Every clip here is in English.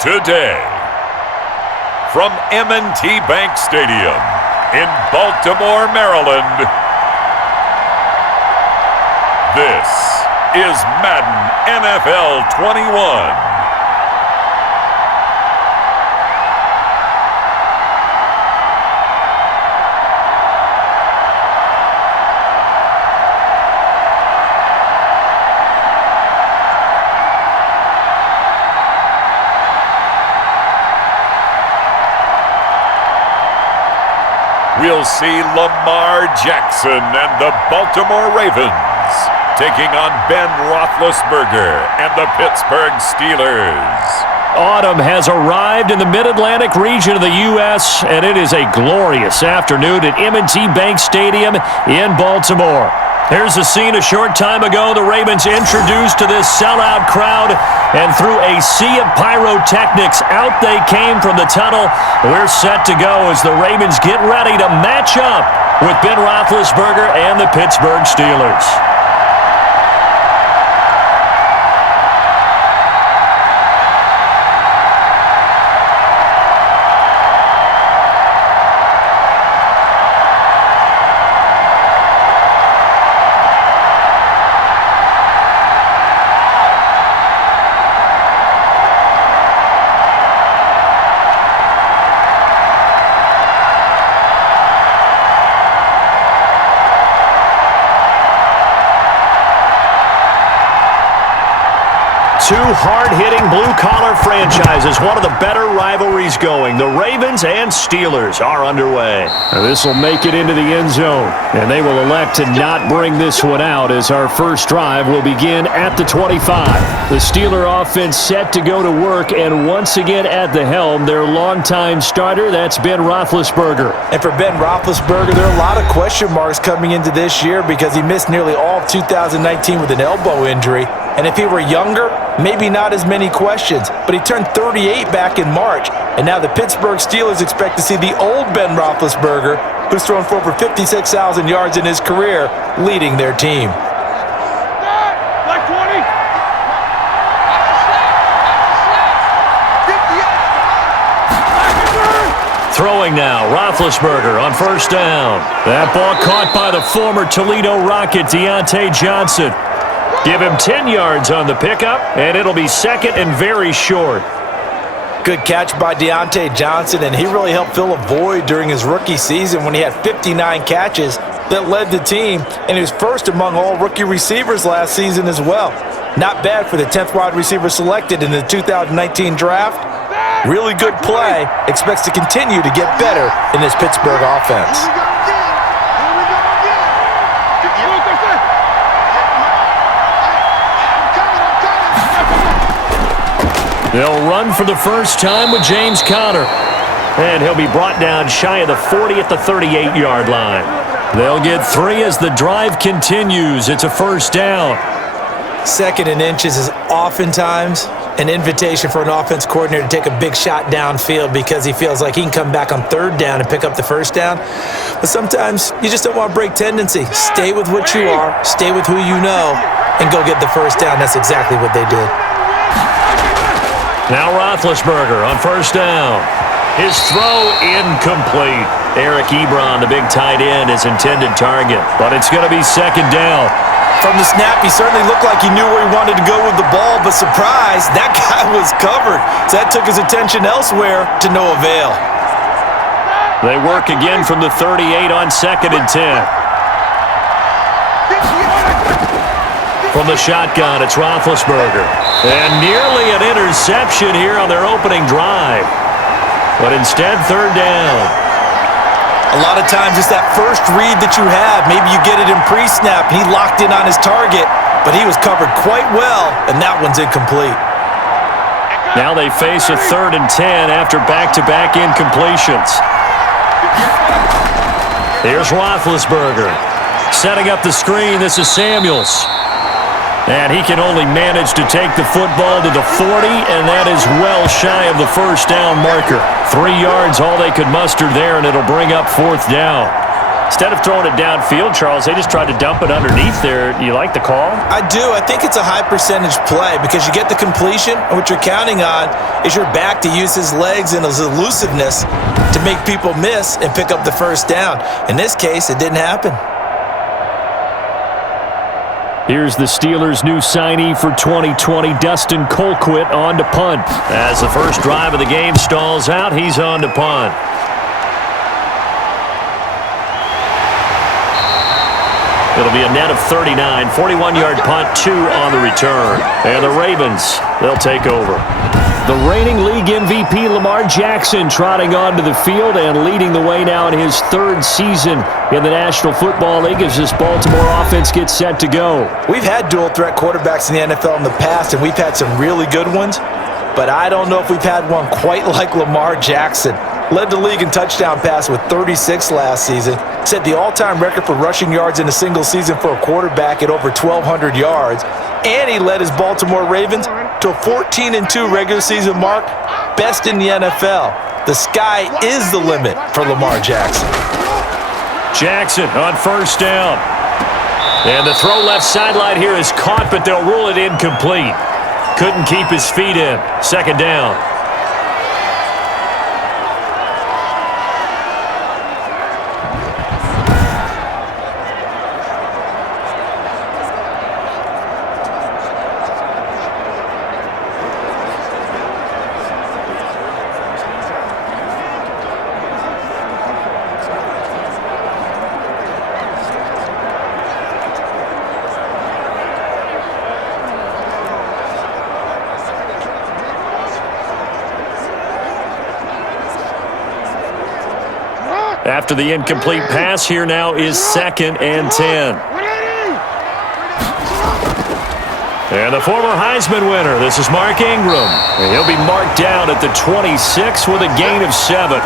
Today, from M&T Bank Stadium in Baltimore, Maryland, this is Madden NFL 21. We'll see Lamar Jackson and the Baltimore Ravens taking on Ben Roethlisberger and the Pittsburgh Steelers. Autumn has arrived in the Mid-Atlantic region of the U.S., and it is a glorious afternoon at M&T Bank Stadium in Baltimore. Here's the scene a short time ago. The Ravens introduced to this sellout crowd, and through a sea of pyrotechnics, out they came from the tunnel. We're set to go as the Ravens get ready to match up with Ben Roethlisberger and the Pittsburgh Steelers. Two hard-hitting blue-collar franchises, one of the better rivalries going. The Ravens and Steelers are underway. This will make it into the end zone, and they will elect to not bring this one out as our first drive will begin at the 25. The Steeler offense set to go to work, and once again at the helm, their longtime starter, that's Ben Roethlisberger. And for Ben Roethlisberger, there are a lot of question marks coming into this year because he missed nearly all of 2019 with an elbow injury. And if he were younger, maybe not as many questions. But he turned 38 back in March. And now the Pittsburgh Steelers expect to see the old Ben Roethlisberger, who's thrown for over 56,000 yards in his career, leading their team. Throwing now, Roethlisberger on first down. That ball caught by the former Toledo Rocket, Deontay Johnson. Give him 10 yards on the pickup, and it'll be second and very short. Good catch by Deontay Johnson, and he really helped fill a void during his rookie season when he had 59 catches that led the team, and he was first among all rookie receivers last season as well. Not bad for the 10th wide receiver selected in the 2019 draft. Really good play. Expects to continue to get better in this Pittsburgh offense. They'll run for the first time with James Conner. And he'll be brought down shy of the 40 at the 38-yard line. They'll get 3 as the drive continues. It's a first down. Second and inches is oftentimes an invitation for an offense coordinator to take a big shot downfield because he feels like he can come back on third down and pick up the first down. But sometimes you just don't want to break tendency. Stay with what you are, stay with who you know, and go get the first down. That's exactly what they did. Now Roethlisberger on first down. His throw incomplete. Eric Ebron, the big tight end, his intended target. But it's going to be second down. From the snap, he certainly looked like he knew where he wanted to go with the ball, but surprise, that guy was covered. So that took his attention elsewhere to no avail. They work again from the 38 on second and 10. From the shotgun, it's Roethlisberger. And nearly an interception here on their opening drive. But instead, third down. A lot of times it's that first read that you have. Maybe you get it in pre-snap, and he locked in on his target, but he was covered quite well, and that one's incomplete. Now they face a third and 10 after back-to-back incompletions. Here's Roethlisberger. Setting up the screen, this is Samuels. And he can only manage to take the football to the 40, and that is well shy of the first down marker. 3 yards, all they could muster there, and it'll bring up fourth down. Instead of throwing it downfield, Charles, they just tried to dump it underneath there. You like the call? I do. I think it's a high percentage play because you get the completion, and what you're counting on is your back to use his legs and his elusiveness to make people miss and pick up the first down. In this case, it didn't happen. Here's the Steelers' new signee for 2020, Dustin Colquitt, on to punt. As the first drive of the game stalls out, he's on to punt. It'll be a net of 39, 41-yard punt, 2 on the return. And the Ravens, they'll take over. The reigning league MVP Lamar Jackson trotting onto the field and leading the way now in his 3rd season in the National Football League as this Baltimore offense gets set to go. We've had dual-threat quarterbacks in the NFL in the past, and we've had some really good ones, but I don't know if we've had one quite like Lamar Jackson. Led the league in touchdown pass with 36 last season. Set the all-time record for rushing yards in a single season for a quarterback at over 1,200 yards. And he led his Baltimore Ravens to a 14-2 regular season mark, best in the NFL. The sky is the limit for Lamar Jackson. Jackson on first down. And the throw left sideline here is caught, but they'll rule it incomplete. Couldn't keep his feet in. 2nd down. After the incomplete pass, here now is 2nd and 10. And the former Heisman winner, this is Mark Ingram. And he'll be marked down at the 26 with a gain of 7.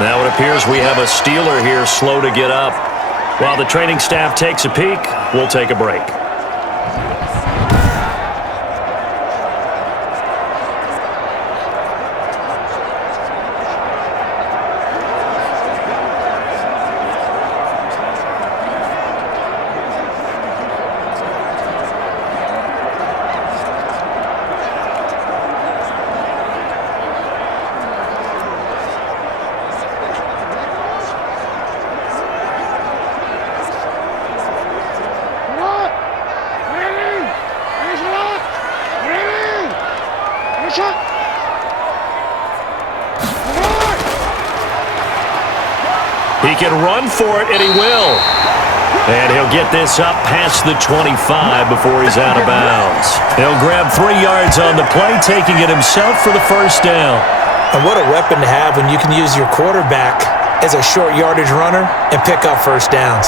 Now it appears we have a Steeler here slow to get up. While the training staff takes a peek, we'll take a break. He can run for it, and he will. And he'll get this up past the 25 before he's out of bounds. He'll grab 3 yards on the play, taking it himself for the first down. And what a weapon to have when you can use your quarterback as a short yardage runner and pick up first downs.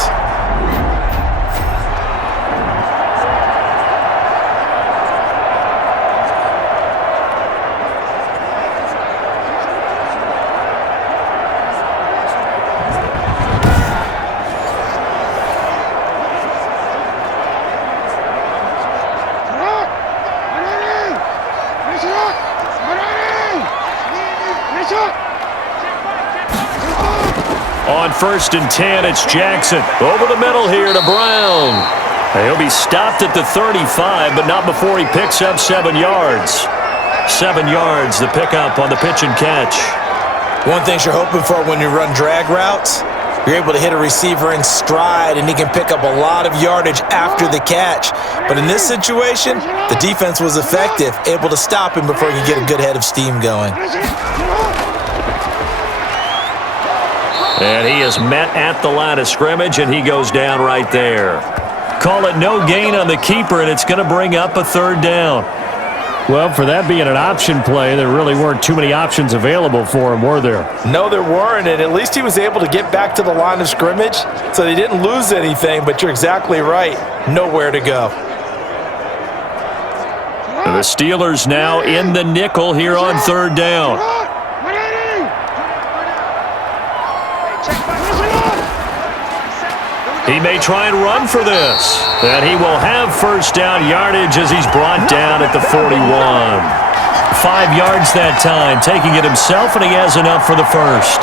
On 1st and 10, it's Jackson. Over the middle here to Brown. He'll be stopped at the 35, but not before he picks up 7 yards. 7 yards, the pickup on the pitch and catch. One thing you're hoping for when you run drag routes, you're able to hit a receiver in stride, and he can pick up a lot of yardage after the catch. But in this situation, the defense was effective, able to stop him before he could get a good head of steam going. And he is met at the line of scrimmage, and he goes down right there. Call it no gain on the keeper, and it's going to bring up a 3rd down. Well, for that being an option play, there really weren't too many options available for him, were there? No, there weren't, and at least he was able to get back to the line of scrimmage, so they didn't lose anything, but you're exactly right. Nowhere to go. The Steelers now in the nickel here on 3rd down. He may try and run for this. And he will have first down yardage as he's brought down at the 41. 5 yards that time, taking it himself, and he has enough for the first.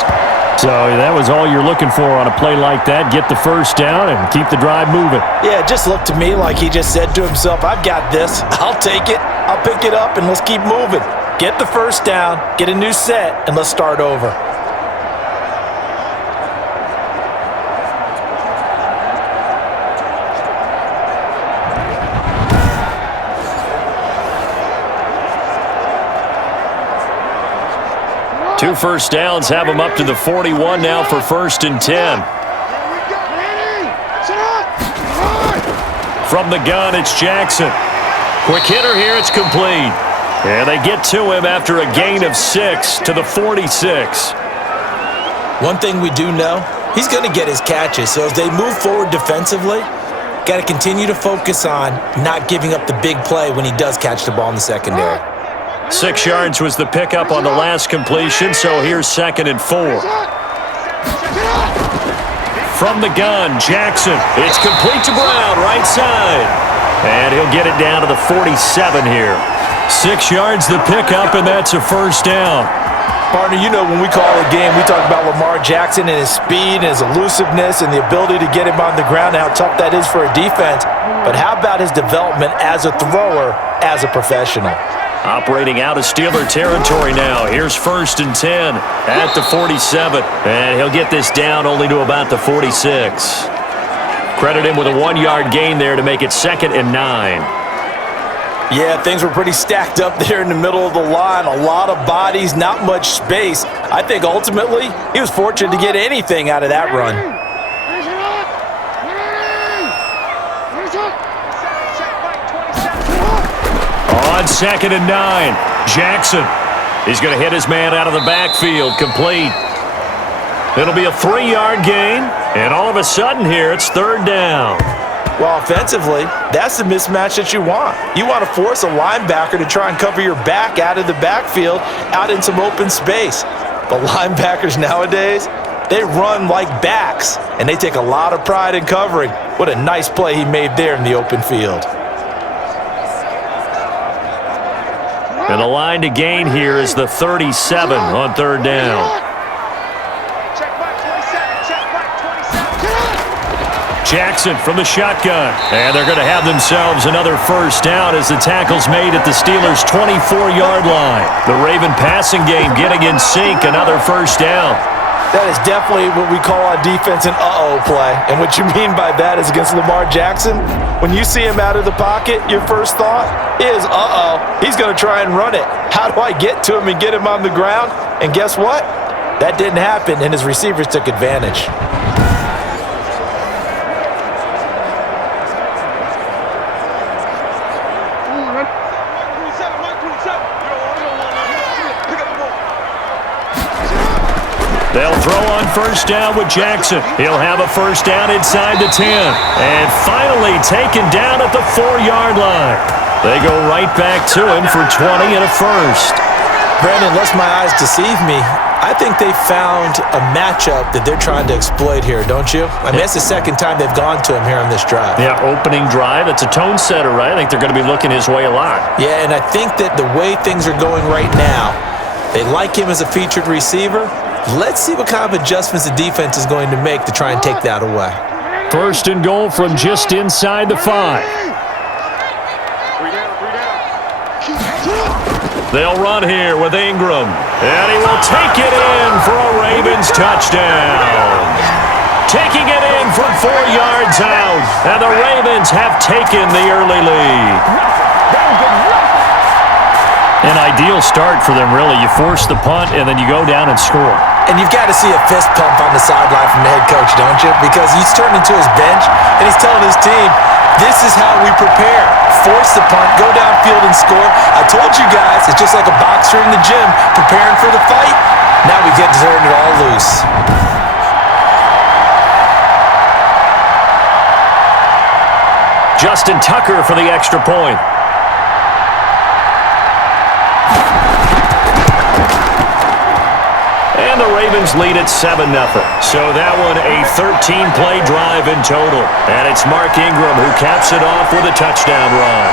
So that was all you're looking for on a play like that. Get the first down and keep the drive moving. Yeah, it just looked to me like he just said to himself, I've got this. I'll take it. I'll pick it up, and let's keep moving. Get the first down, get a new set, and let's start over. Two first downs have him up to the 41 now for 1st and 10. From the gun, it's Jackson. Quick hitter here, it's complete. And they get to him after a gain of 6 to the 46. One thing we do know, he's going to get his catches. So as they move forward defensively, got to continue to focus on not giving up the big play when he does catch the ball in the secondary. 6 yards was the pickup on the last completion, so here's 2nd and 4. From the gun, Jackson. It's complete to Brown, right side. And he'll get it down to the 47 here. 6 yards the pickup, and that's a first down. Partner, you know when we call a game, we talk about Lamar Jackson and his speed and his elusiveness and the ability to get him on the ground and how tough that is for a defense. But how about his development as a thrower, as a professional? Operating out of Steeler territory now. Here's 1st and 10 at the 47. And he'll get this down only to about the 46. Credit him with a 1-yard gain there to make it 2nd and 9. Yeah, things were pretty stacked up there in the middle of the line. A lot of bodies, not much space. I think ultimately he was fortunate to get anything out of that run. On 2nd and 9, Jackson. He's going to hit his man out of the backfield, complete. It'll be a 3-yard gain, and all of a sudden here, it's 3rd down. Well, offensively, that's the mismatch that you want. You want to force a linebacker to try and cover your back out of the backfield, out in some open space. But linebackers nowadays, they run like backs, and they take a lot of pride in covering. What a nice play he made there in the open field. And the line to gain here is the 37 on 3rd down. Jackson from the shotgun. And they're going to have themselves another first down as the tackle's made at the Steelers' 24-yard line. The Raven passing game getting in sync, another first down. That is definitely what we call on defense an uh-oh play. And what you mean by that is against Lamar Jackson, when you see him out of the pocket, your first thought is, uh-oh, he's going to try and run it. How do I get to him and get him on the ground? And guess what? That didn't happen, and his receivers took advantage. They'll throw on first down with Jackson. He'll have a first down inside the 10. And finally taken down at the 4-yard line. They go right back to him for 20 and a first. Brandon, lest my eyes deceive me, I think they found a matchup that they're trying to exploit here, don't you? I mean, that's the second time they've gone to him here on this drive. Yeah, opening drive. It's a tone setter, right? I think they're going to be looking his way a lot. Yeah, and I think that the way things are going right now, they like him as a featured receiver. Let's see what kind of adjustments the defense is going to make to try and take that away. 1st and goal from just inside the 5. They'll run here with Ingram. And he will take it in for a Ravens touchdown. Taking it in from 4 yards out. And the Ravens have taken the early lead. An ideal start for them, really. You force the punt, and then you go down and score. And you've got to see a fist pump on the sideline from the head coach, don't you? Because he's turned into his bench, and he's telling his team, this is how we prepare. Force the punt, go downfield and score. I told you guys, it's just like a boxer in the gym preparing for the fight. Now we get to turn it all loose. Justin Tucker for the extra point. And the Ravens lead at 7-0. So that one a 13-play drive in total. And it's Mark Ingram who caps it off with a touchdown run.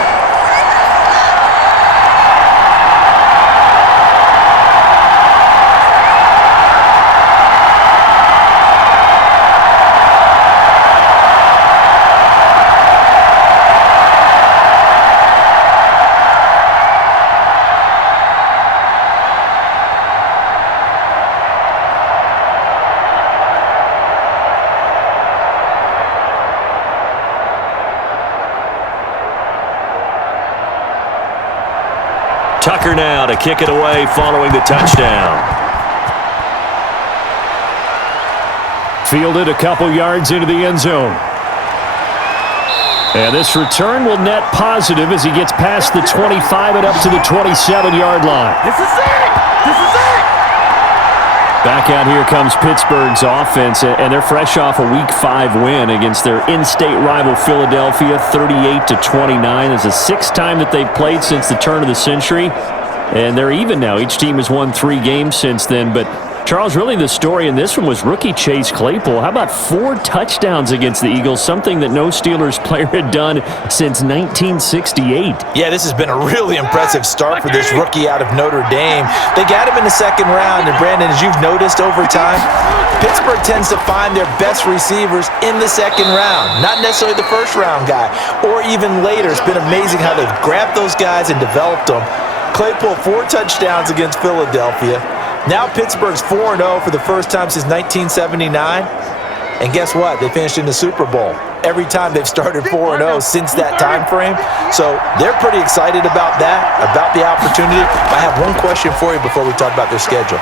Tucker now to kick it away following the touchdown. Fielded a couple yards into the end zone. And this return will net positive as he gets past the 25 and up to the 27-yard line. This is it! This is it! Back out here comes Pittsburgh's offense, and they're fresh off a Week 5 win against their in-state rival Philadelphia, 38-29. It's the sixth time that they've played since the turn of the century, and they're even now. Each team has won 3 games since then, but Charles, really the story in this one was rookie Chase Claypool. How about 4 touchdowns against the Eagles, something that no Steelers player had done since 1968. Yeah, this has been a really impressive start for this rookie out of Notre Dame. They got him in the second round, and Brandon, as you've noticed over time, Pittsburgh tends to find their best receivers in the second round, not necessarily the first-round guy, or even later. It's been amazing how they've grabbed those guys and developed them. Claypool, 4 touchdowns against Philadelphia. Now Pittsburgh's 4-0 for the first time since 1979. And guess what? They finished in the Super Bowl every time they've started 4-0 since that time frame. So they're pretty excited about that, about the opportunity. I have one question for you before we talk about their schedule.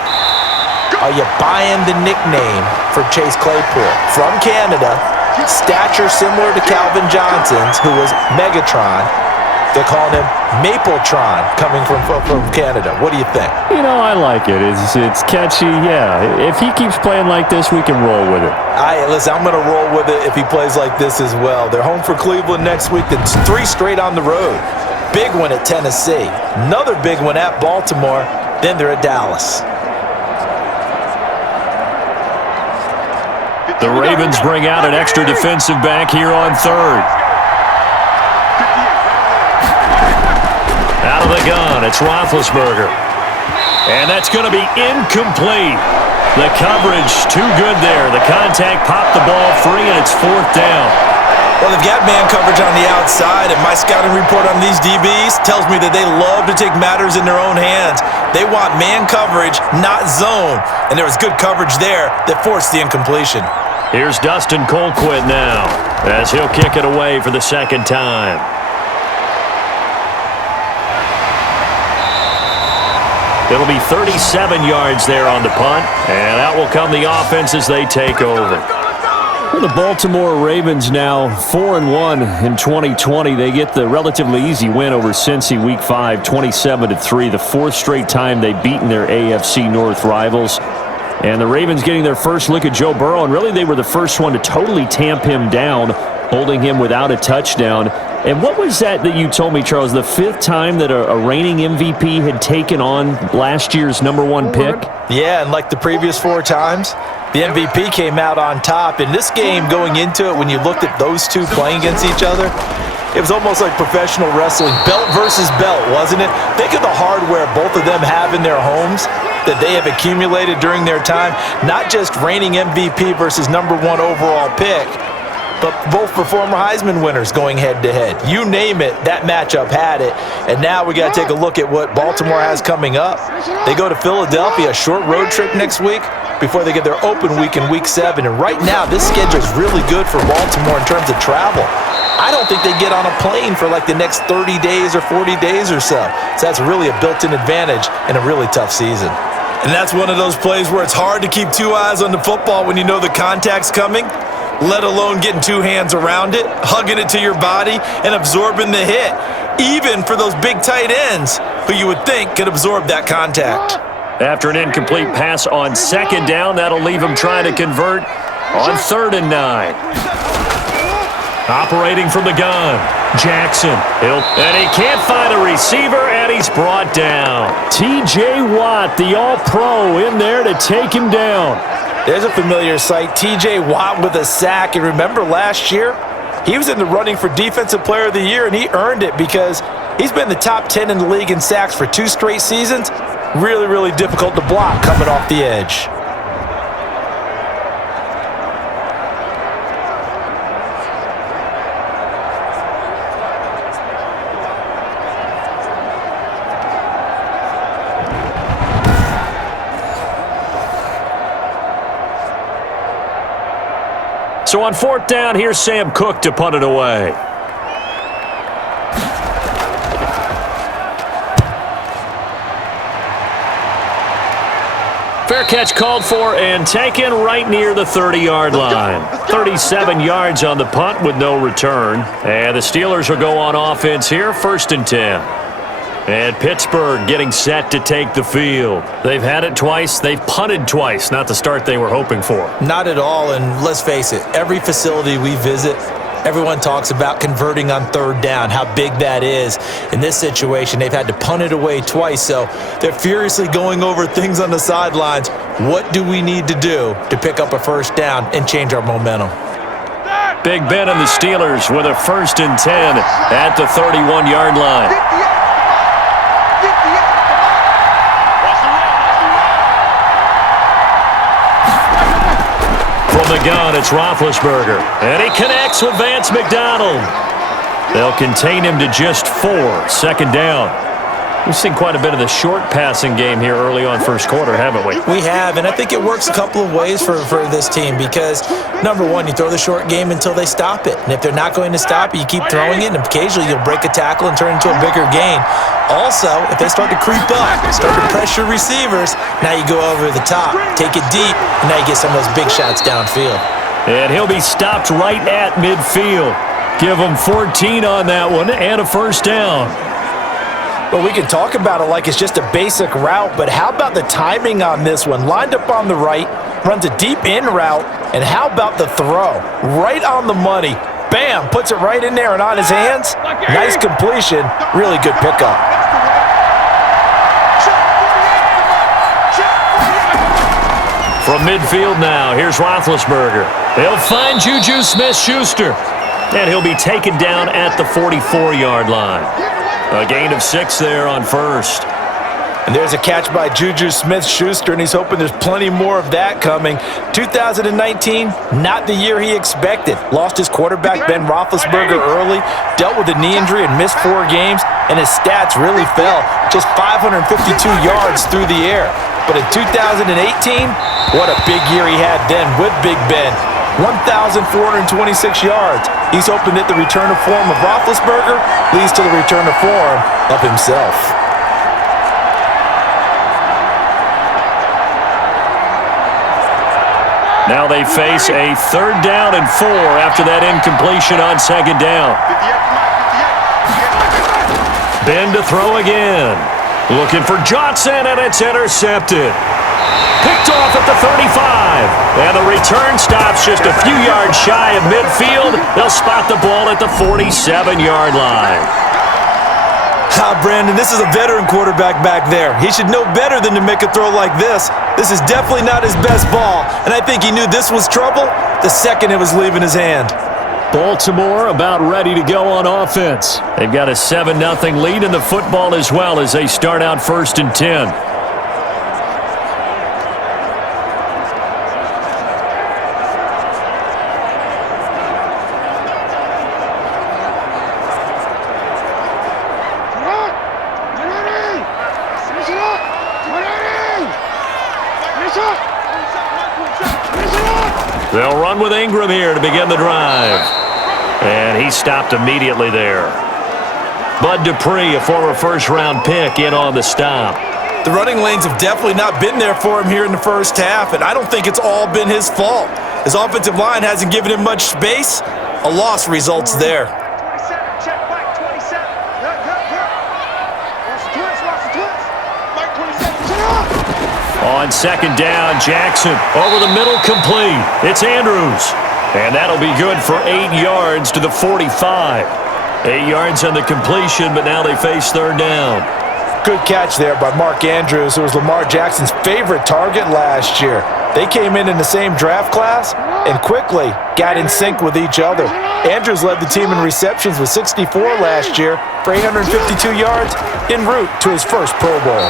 Are you buying the nickname for Chase Claypool? From Canada, stature similar to Calvin Johnson's, who was Megatron. They're calling him Mapletron, coming from Canada. What do you think? You know, I like it. It's catchy, yeah. If he keeps playing like this, we can roll with it. Listen, I'm going to roll with it if he plays like this as well. They're home for Cleveland next week. Then 3 straight on the road. Big one at Tennessee. Another big one at Baltimore. Then they're at Dallas. The Ravens bring out an extra defensive back here on third. Out of the gun, it's Roethlisberger. And that's going to be incomplete. The coverage too good there. The contact popped the ball free, and it's 4th down. Well, they've got man coverage on the outside, and my scouting report on these DBs tells me that they love to take matters in their own hands. They want man coverage, not zone. And there was good coverage there that forced the incompletion. Here's Dustin Colquitt now, as he'll kick it away for the second time. It'll be 37 yards there on the punt, and out will come the offense as they take over. Well, the Baltimore Ravens now 4-1 in 2020. They get the relatively easy win over Cincy Week 5, 27-3, the 4th straight time they've beaten their AFC North rivals. And the Ravens getting their first look at Joe Burrow, and really they were the first one to totally tamp him down, holding him without a touchdown. And what was that you told me, Charles, the 5th time that a reigning MVP had taken on last year's #1 pick? Yeah, and like the previous 4 times, the MVP came out on top. In this game, going into it, when you looked at those two playing against each other, it was almost like professional wrestling, belt versus belt, wasn't it? Think of the hardware both of them have in their homes that they have accumulated during their time, not just reigning MVP versus #1 overall pick, but both for former Heisman winners going head-to-head. You name it, that matchup had it. And now we got to take a look at what Baltimore has coming up. They go to Philadelphia, a short road trip next week before they get their open week in Week 7. And right now, this schedule is really good for Baltimore in terms of travel. I don't think they get on a plane for like the next 30 days or 40 days or so. So that's really a built-in advantage in a really tough season. And that's one of those plays where it's hard to keep 2 eyes on the football when you know the contact's coming, let alone getting 2 hands around it, hugging it to your body, and absorbing the hit, even for those big tight ends who you would think could absorb that contact. After an incomplete pass on 2nd down, that'll leave him trying to convert on 3rd and 9. Operating from the gun, Jackson. And he can't find a receiver, and he's brought down. T.J. Watt, the All-Pro, in there to take him down. There's a familiar sight, T.J. Watt with a sack. And remember last year, he was in the running for Defensive Player of the Year, and he earned it because he's been the top 10 in the league in sacks for 2 straight seasons. Really, really difficult to block coming off the edge. So on 4th down, here's Sam Cook to punt it away. Fair catch called for and taken right near the 30-yard line. 37 yards on the punt with no return. And the Steelers will go on offense here, 1st and 10. And Pittsburgh getting set to take the field. They've had it twice. They've punted twice. Not the start they were hoping for. Not at all, and let's face it, every facility we visit, everyone talks about converting on 3rd down, how big that is. In this situation, they've had to punt it away twice, so they're furiously going over things on the sidelines. What do we need to do to pick up a 1st down and change our momentum? Big Ben and the Steelers with a 1st and 10 at the 31-yard line. From the gun, it's Roethlisberger. And he connects with Vance McDonald. They'll contain him to just 4. 2nd down. We've seen quite a bit of the short passing game here early on 1st quarter, haven't we? We have, and I think it works a couple of ways for this team because, number one, you throw the short game until they stop it. And if they're not going to stop it, you keep throwing it, and occasionally you'll break a tackle and turn it into a bigger gain. Also, if they start to creep up, start to pressure receivers, now you go over the top, take it deep, and now you get some of those big shots downfield. And he'll be stopped right at midfield. Give him 14 on that one and a 1st down. Well, we can talk about it like it's just a basic route, but how about the timing on this one? Lined up on the right, runs a deep in route, and how about the throw? Right on the money. Bam! Puts it right in there and on his hands. Nice completion. Really good pickup. From midfield now, here's Roethlisberger. They'll find Juju Smith-Schuster. And he'll be taken down at the 44-yard line. A gain of 6 there on 1st. And there's a catch by Juju Smith-Schuster, and he's hoping there's plenty more of that coming. 2019, not the year he expected. Lost his quarterback, Ben Roethlisberger, early, dealt with a knee injury and missed 4 games, and his stats really fell. Just 552 yards through the air. But in 2018, what a big year he had then with Big Ben. 1,426 yards. He's hoping that the return of form of Roethlisberger leads to the return of form of himself. Now they face a 3rd down and 4 after that incompletion on 2nd down. Ben to throw again. Looking for Johnson, and it's intercepted. Picked off at the 35. And the return stops just a few yards shy of midfield. They'll spot the ball at the 47-yard line. Brandon, this is a veteran quarterback back there. He should know better than to make a throw like this. This is definitely not his best ball, and I think he knew this was trouble the second it was leaving his hand. Baltimore about ready to go on offense. They've got a 7-0 lead in the football as well as they start out 1st and 10. They'll run with Ingram here to begin the drive. And he stopped immediately there. Bud Dupree, a former 1st-round pick, in on the stop. The running lanes have definitely not been there for him here in the 1st half, and I don't think it's all been his fault. His offensive line hasn't given him much space. A loss results there. On 2nd down, Jackson over the middle, complete. It's Andrews. And that'll be good for 8 yards to the 45. 8 yards on the completion, but now they face 3rd down. Good catch there by Mark Andrews, who was Lamar Jackson's favorite target last year. They came in the same draft class and quickly got in sync with each other. Andrews led the team in receptions with 64 last year for 852 yards en route to his first Pro Bowl.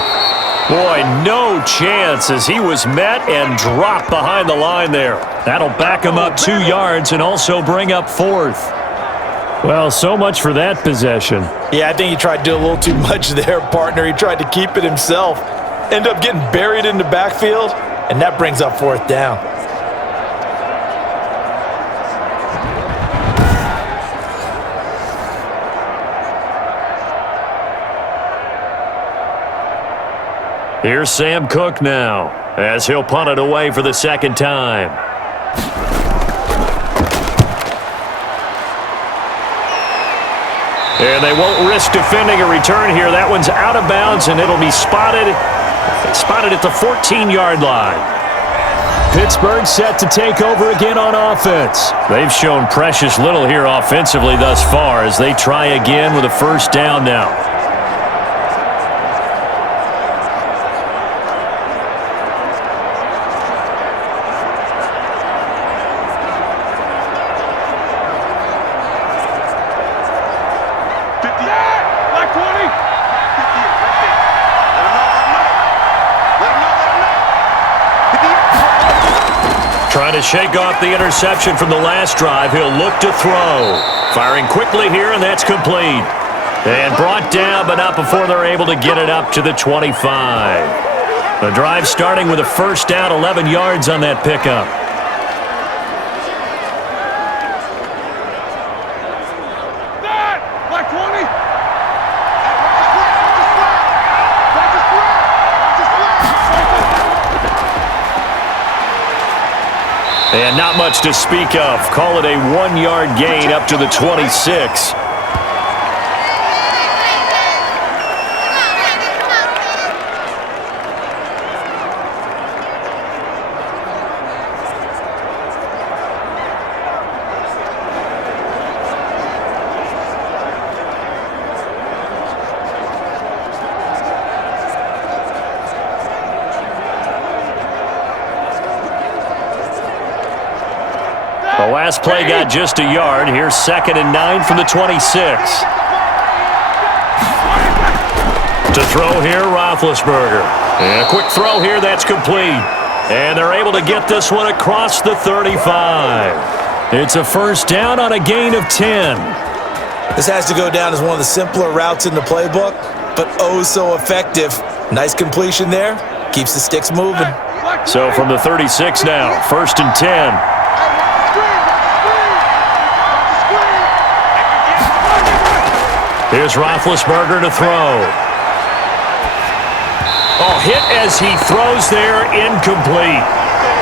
Boy, no chance as he was met and dropped behind the line there. That'll back him up 2 yards and also bring up 4th. Well, so much for that possession. Yeah, I think he tried to do a little too much there, partner. He tried to keep it himself. Ended up getting buried in the backfield, and that brings up 4th down. Here's Sam Cook now. as he'll punt it away for the second time. And they won't risk defending a return here. That one's out of bounds, and it'll be spotted at the 14-yard line. Pittsburgh set to take over again on offense. They've shown precious little here offensively thus far as they try again with a first down now. Trying to shake off the interception from the last drive. He'll look to throw. Firing quickly here, and that's complete. And brought down, but not before they're able to get it up to the 25. The drive starting with a first down, 11 yards on that pickup. And not much to speak of. Call it a 1-yard gain up to the 26. The last play got just a yard. Here's 2nd and 9 from the 26. To throw here, Roethlisberger. And a quick throw here, that's complete. And they're able to get this one across the 35. It's a first down on a gain of 10. This has to go down as one of the simpler routes in the playbook, but oh so effective. Nice completion there. Keeps the sticks moving. So from the 36 now, 1st and 10. Here's Roethlisberger to throw. Oh, hit as he throws there, incomplete.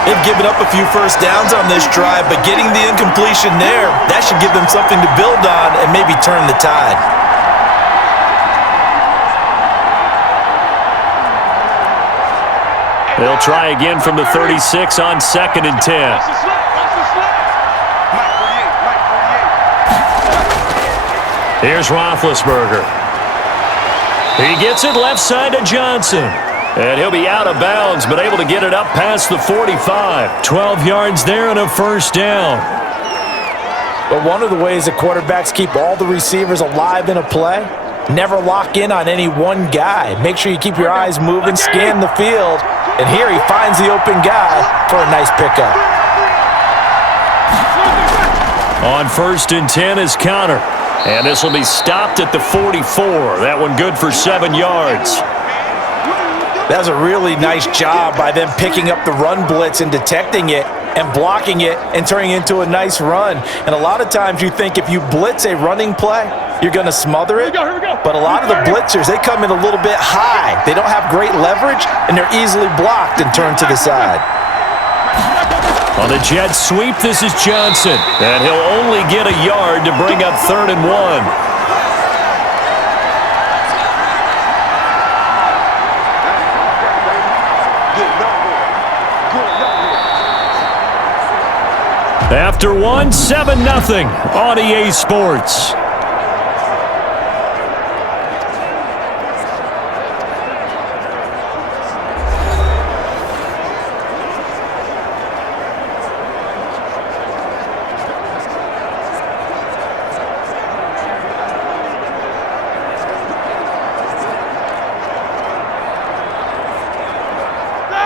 They've given up a few first downs on this drive, but getting the incompletion there, that should give them something to build on and maybe turn the tide. They'll try again from the 36 on 2nd and 10. Here's Roethlisberger. He gets it left side to Johnson. And he'll be out of bounds, but able to get it up past the 45. 12 yards there and a first down. But one of the ways that quarterbacks keep all the receivers alive in a play, never lock in on any one guy. Make sure you keep your eyes moving, scan the field. And here he finds the open guy for a nice pickup. On 1st and 10 is Connor. And this will be stopped at the 44. That one good for 7 yards. That was a really nice job by them picking up the run blitz and detecting it and blocking it and turning it into a nice run. And a lot of times you think if you blitz a running play, you're going to smother it. But a lot of the blitzers, they come in a little bit high. They don't have great leverage, and they're easily blocked and turned to the side. On the jet sweep, this is Johnson. And he'll only get a yard to bring up 3rd and 1. After one, 7-0 on EA Sports.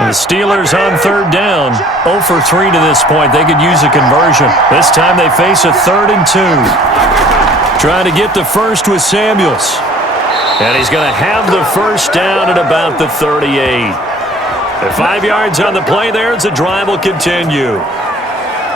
The Steelers on 3rd down. 0 for 3 to this point. They could use a conversion. This time they face a 3rd and 2. Trying to get the first with Samuels. And he's going to have the first down at about the 38. And 5 yards on the play there as the drive will continue.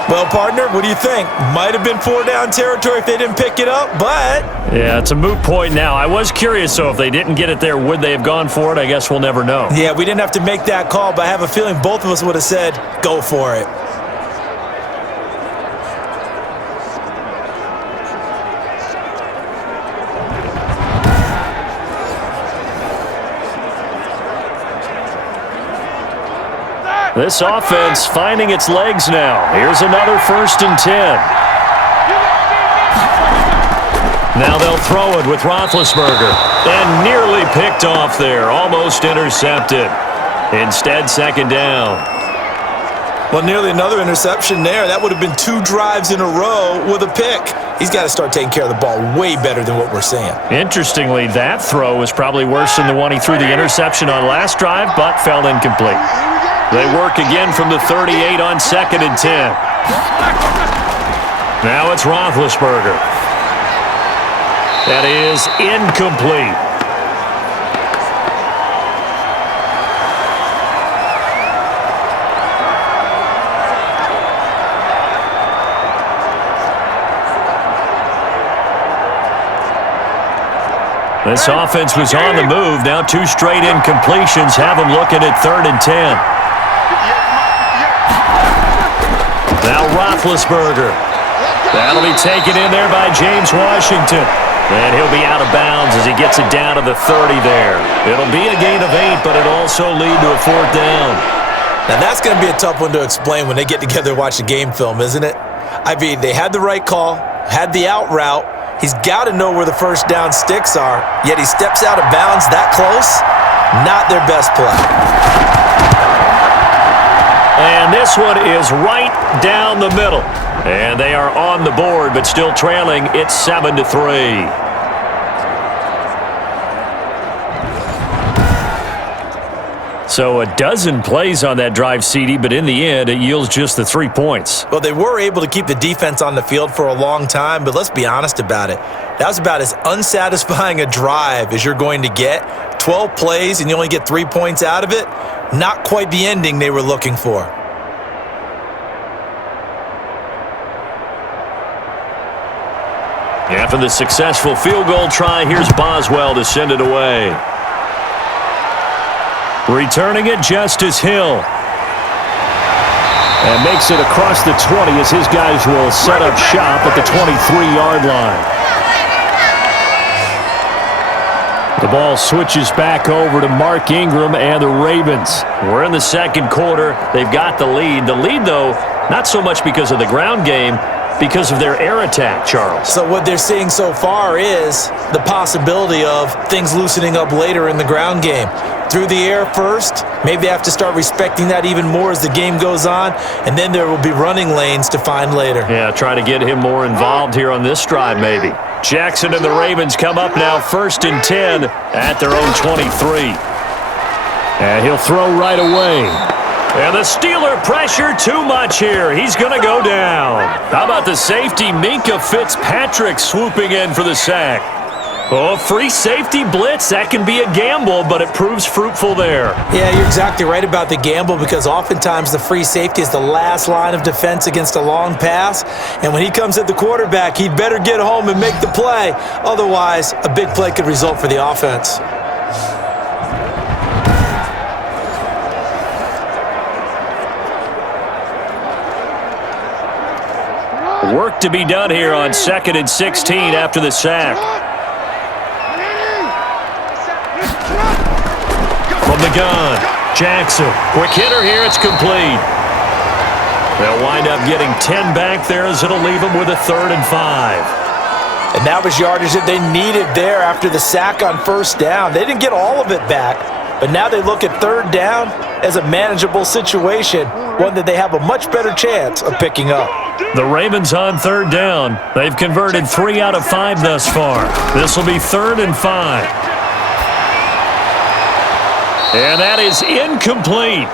Well, partner, what do you think? Might have been 4-down territory if they didn't pick it up, but... Yeah, it's a moot point now. I was curious, so if they didn't get it there, would they have gone for it? I guess we'll never know. Yeah, we didn't have to make that call, but I have a feeling both of us would have said, go for it. This offense finding its legs now. Here's another 1st and 10. Now they'll throw it with Roethlisberger. And nearly picked off there. Almost intercepted. Instead, 2nd down. Well, nearly another interception there. That would have been 2 drives in a row with a pick. He's got to start taking care of the ball way better than what we're seeing. Interestingly, that throw was probably worse than the one he threw the interception on last drive, but fell incomplete. They work again from the 38 on 2nd and 10. Now it's Roethlisberger. That is incomplete. This offense was on the move. Now 2 straight incompletions have them looking at 3rd and 10. Now Roethlisberger. That'll be taken in there by James Washington. And he'll be out of bounds as he gets it down to the 30 there. It'll be a gain of 8, but it'll also lead to a 4th down. Now that's going to be a tough one to explain when they get together and watch the game film, isn't it? I mean, they had the right call, had the out route. He's got to know where the 1st down sticks are, yet he steps out of bounds that close. Not their best play. And this one is right down the middle. And they are on the board, but still trailing. It's 7-3. So a dozen plays on that drive, CD, but in the end, it yields just the 3 points. Well, they were able to keep the defense on the field for a long time, but let's be honest about it. That was about as unsatisfying a drive as you're going to get. 12 plays and you only get 3 points out of it. Not quite the ending they were looking for. After the successful field goal try, here's Boswell to send it away. Returning it, Justice Hill. And makes it across the 20 as his guys will set up shop at the 23-yard line. The ball switches back over to Mark Ingram and the Ravens. We're in the 2nd quarter. They've got the lead. The lead, though, not so much because of the ground game, because of their air attack, Charles. So what they're seeing so far is the possibility of things loosening up later in the ground game. Through the air first, maybe they have to start respecting that even more as the game goes on, and then there will be running lanes to find later. Yeah, try to get him more involved here on this drive, maybe. Jackson and the Ravens come up now 1st and 10 at their own 23. And he'll throw right away. And the Steeler pressure too much here. He's going to go down. How about the safety, Minka Fitzpatrick, swooping in for the sack? Oh, free safety blitz. That can be a gamble, but it proves fruitful there. Yeah, you're exactly right about the gamble because oftentimes the free safety is the last line of defense against a long pass. And when he comes at the quarterback, he'd better get home and make the play. Otherwise, a big play could result for the offense. Work to be done here on 2nd and 16 after the sack. From the gun, Jackson. Quick hitter here, it's complete. They'll wind up getting 10 back there as it'll leave them with a 3rd and 5. And that was yardage that they needed there after the sack on 1st down. They didn't get all of it back, but now they look at 3rd down as a manageable situation, one that they have a much better chance of picking up. The Ravens on 3rd down. They've converted 3 out of 5 thus far. This will be 3rd and 5. And that is incomplete.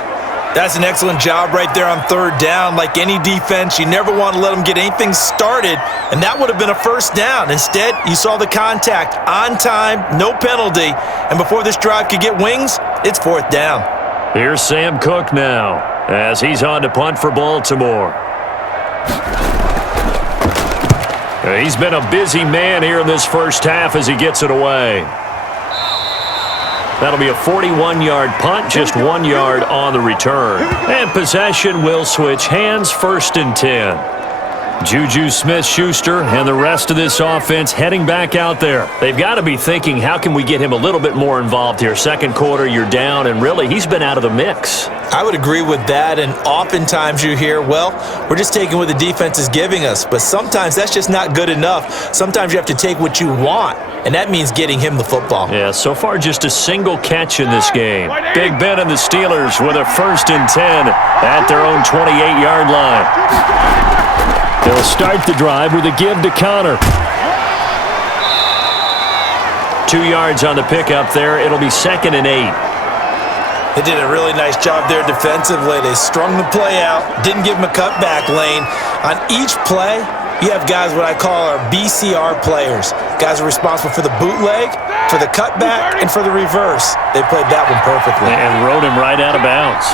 That's an excellent job right there on 3rd down. Like any defense, you never want to let them get anything started, and that would have been a 1st down. Instead, you saw the contact on time, no penalty, and before this drive could get wings, it's 4th down. Here's Sam Cook now as he's on to punt for Baltimore. He's been a busy man here in this first half as he gets it away. That'll be a 41-yard punt, just 1 yard on the return. And possession will switch hands, 1st and 10. Juju Smith-Schuster and the rest of this offense heading back out there. They've got to be thinking, how can we get him a little bit more involved here? Second quarter, you're down, and really, he's been out of the mix. I would agree with that, and oftentimes you hear, well, we're just taking what the defense is giving us, but sometimes that's just not good enough. Sometimes you have to take what you want, and that means getting him the football. Yeah, so far just a single catch in this game. Big Ben and the Steelers with a 1st and 10 at their own 28-yard line. They'll start the drive with a give to Connor. 2 yards on the pickup there. It'll be 2nd and 8. They did a really nice job there defensively. They strung the play out, didn't give him a cutback lane. On each play, you have guys what I call our BCR players. Guys are responsible for the bootleg, for the cutback, and for the reverse. They played that one perfectly. And rode him right out of bounds.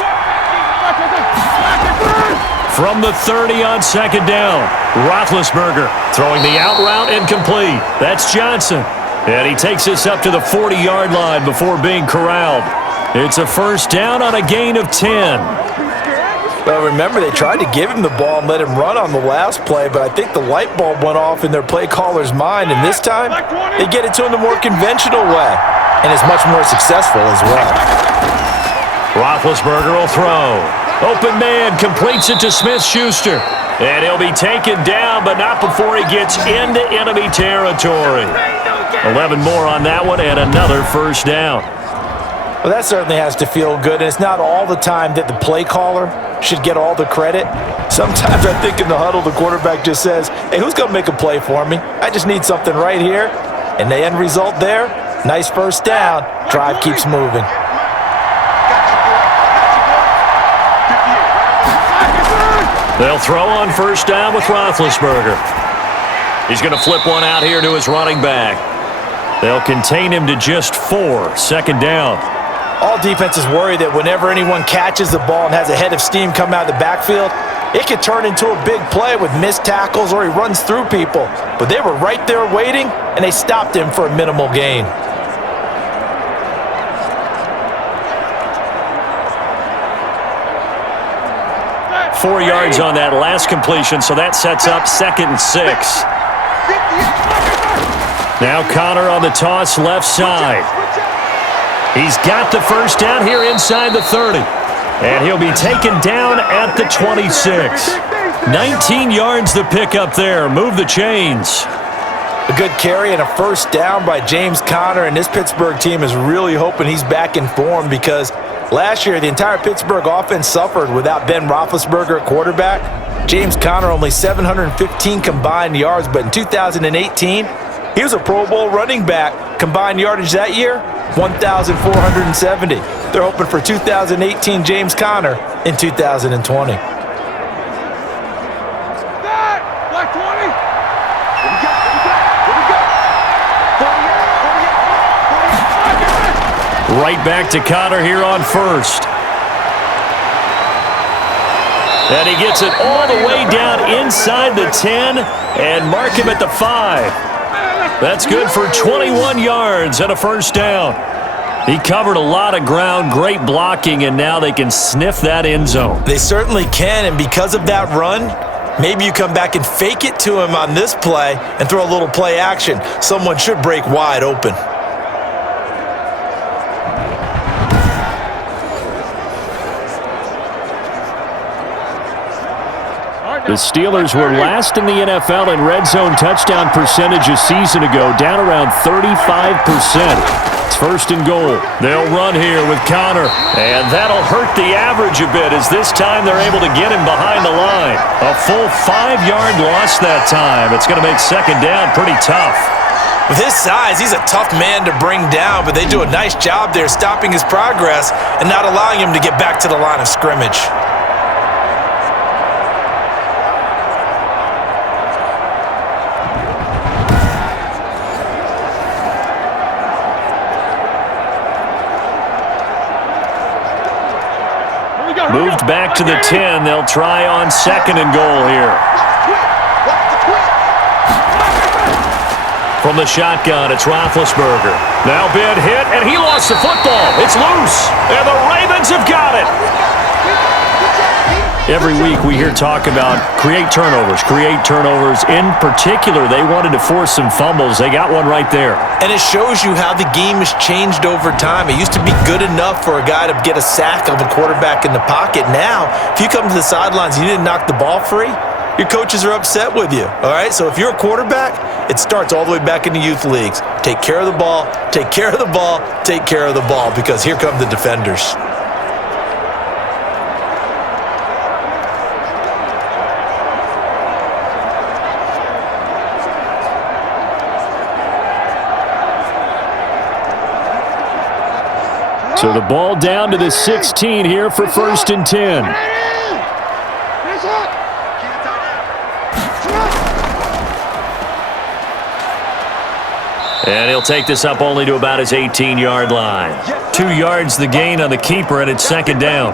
From the 30 on 2nd down, Roethlisberger throwing the out route incomplete. That's Johnson. And he takes this up to the 40-yard line before being corralled. It's a 1st down on a gain of 10. Well, remember, they tried to give him the ball and let him run on the last play, but I think the light bulb went off in their play caller's mind, and this time they get it to him the more conventional way, and it's much more successful as well. Roethlisberger will throw. Open man completes it to Smith-Schuster. And he'll be taken down, but not before he gets into enemy territory. 11 more on that one and another 1st down. Well, that certainly has to feel good, and it's not all the time that the play caller should get all the credit. Sometimes I think in the huddle, the quarterback just says, hey, who's going to make a play for me? I just need something right here. And the end result there, nice 1st down. Drive keeps moving. They'll throw on 1st down with Roethlisberger. He's going to flip one out here to his running back. They'll contain him to just 4, 2nd down. All defenses worry that whenever anyone catches the ball and has a head of steam come out of the backfield, it could turn into a big play with missed tackles or he runs through people. But they were right there waiting, and they stopped him for a minimal gain. Four yards on that last completion, so that sets up 2nd and 6. Now Connor on the toss left side. He's got the 1st down here inside the 30. And he'll be taken down at the 26. 19 yards the pickup there. Move the chains. A good carry and a 1st down by James Conner, and this Pittsburgh team is really hoping he's back in form because last year the entire Pittsburgh offense suffered without Ben Roethlisberger at quarterback. James Conner only 715 combined yards, but in 2018, he was a Pro Bowl running back. Combined yardage that year, 1,470. They're hoping for 2018 James Conner in 2020. Right back to Connor here on 1st. And he gets it all the way down inside the 10 and mark him at the 5. That's good for 21 yards and a 1st down. He covered a lot of ground, great blocking, and now they can sniff that end zone. They certainly can, and because of that run, maybe you come back and fake it to him on this play and throw a little play action. Someone should break wide open. The Steelers were last in the NFL in red zone touchdown percentage a season ago, down around 35%. It's 1st and goal. They'll run here with Connor, and that'll hurt the average a bit as this time they're able to get him behind the line. A full 5-yard loss that time. It's going to make 2nd down pretty tough. With his size, he's a tough man to bring down, but they do a nice job there stopping his progress and not allowing him to get back to the line of scrimmage. Moved back to the 10. They'll try on 2nd and goal here. From the shotgun, it's Roethlisberger. Now Ben hit, and he lost the football. It's loose, and the Ravens have got it. Every week we hear talk about create turnovers. In particular, they wanted to force some fumbles. They got one right there. And it shows you how the game has changed over time. It used to be good enough for a guy to get a sack of a quarterback in the pocket. Now, if you come to the sidelines and you didn't knock the ball free, your coaches are upset with you, all right? So if you're a quarterback, it starts all the way back in the youth leagues. Take care of the ball, take care of the ball, take care of the ball, because here come the defenders. So the ball down to the 16 here for 1st and 10. And he'll take this up only to about his 18-yard line. 2 yards the gain on the keeper, and it's 2nd down.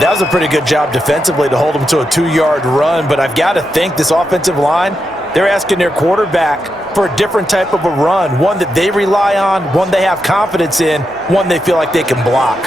That was a pretty good job defensively to hold him to a 2-yard run, but I've got to think this offensive line, they're asking their quarterback for a different type of a run, one that they rely on, one they have confidence in, one they feel like they can block.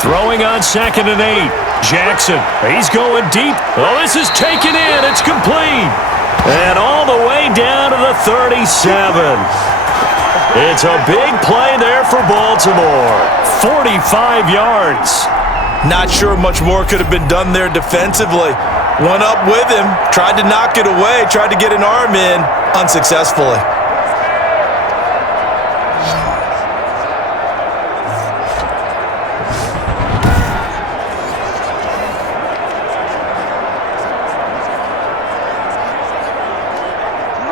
Throwing on 2nd and 8. Jackson, he's going deep. Oh, this is taken in. It's complete. And all the way down to the 37. It's a big play there for Baltimore. 45 yards. Not sure much more could have been done there defensively. One up with him, tried to knock it away, tried to get an arm in, unsuccessfully.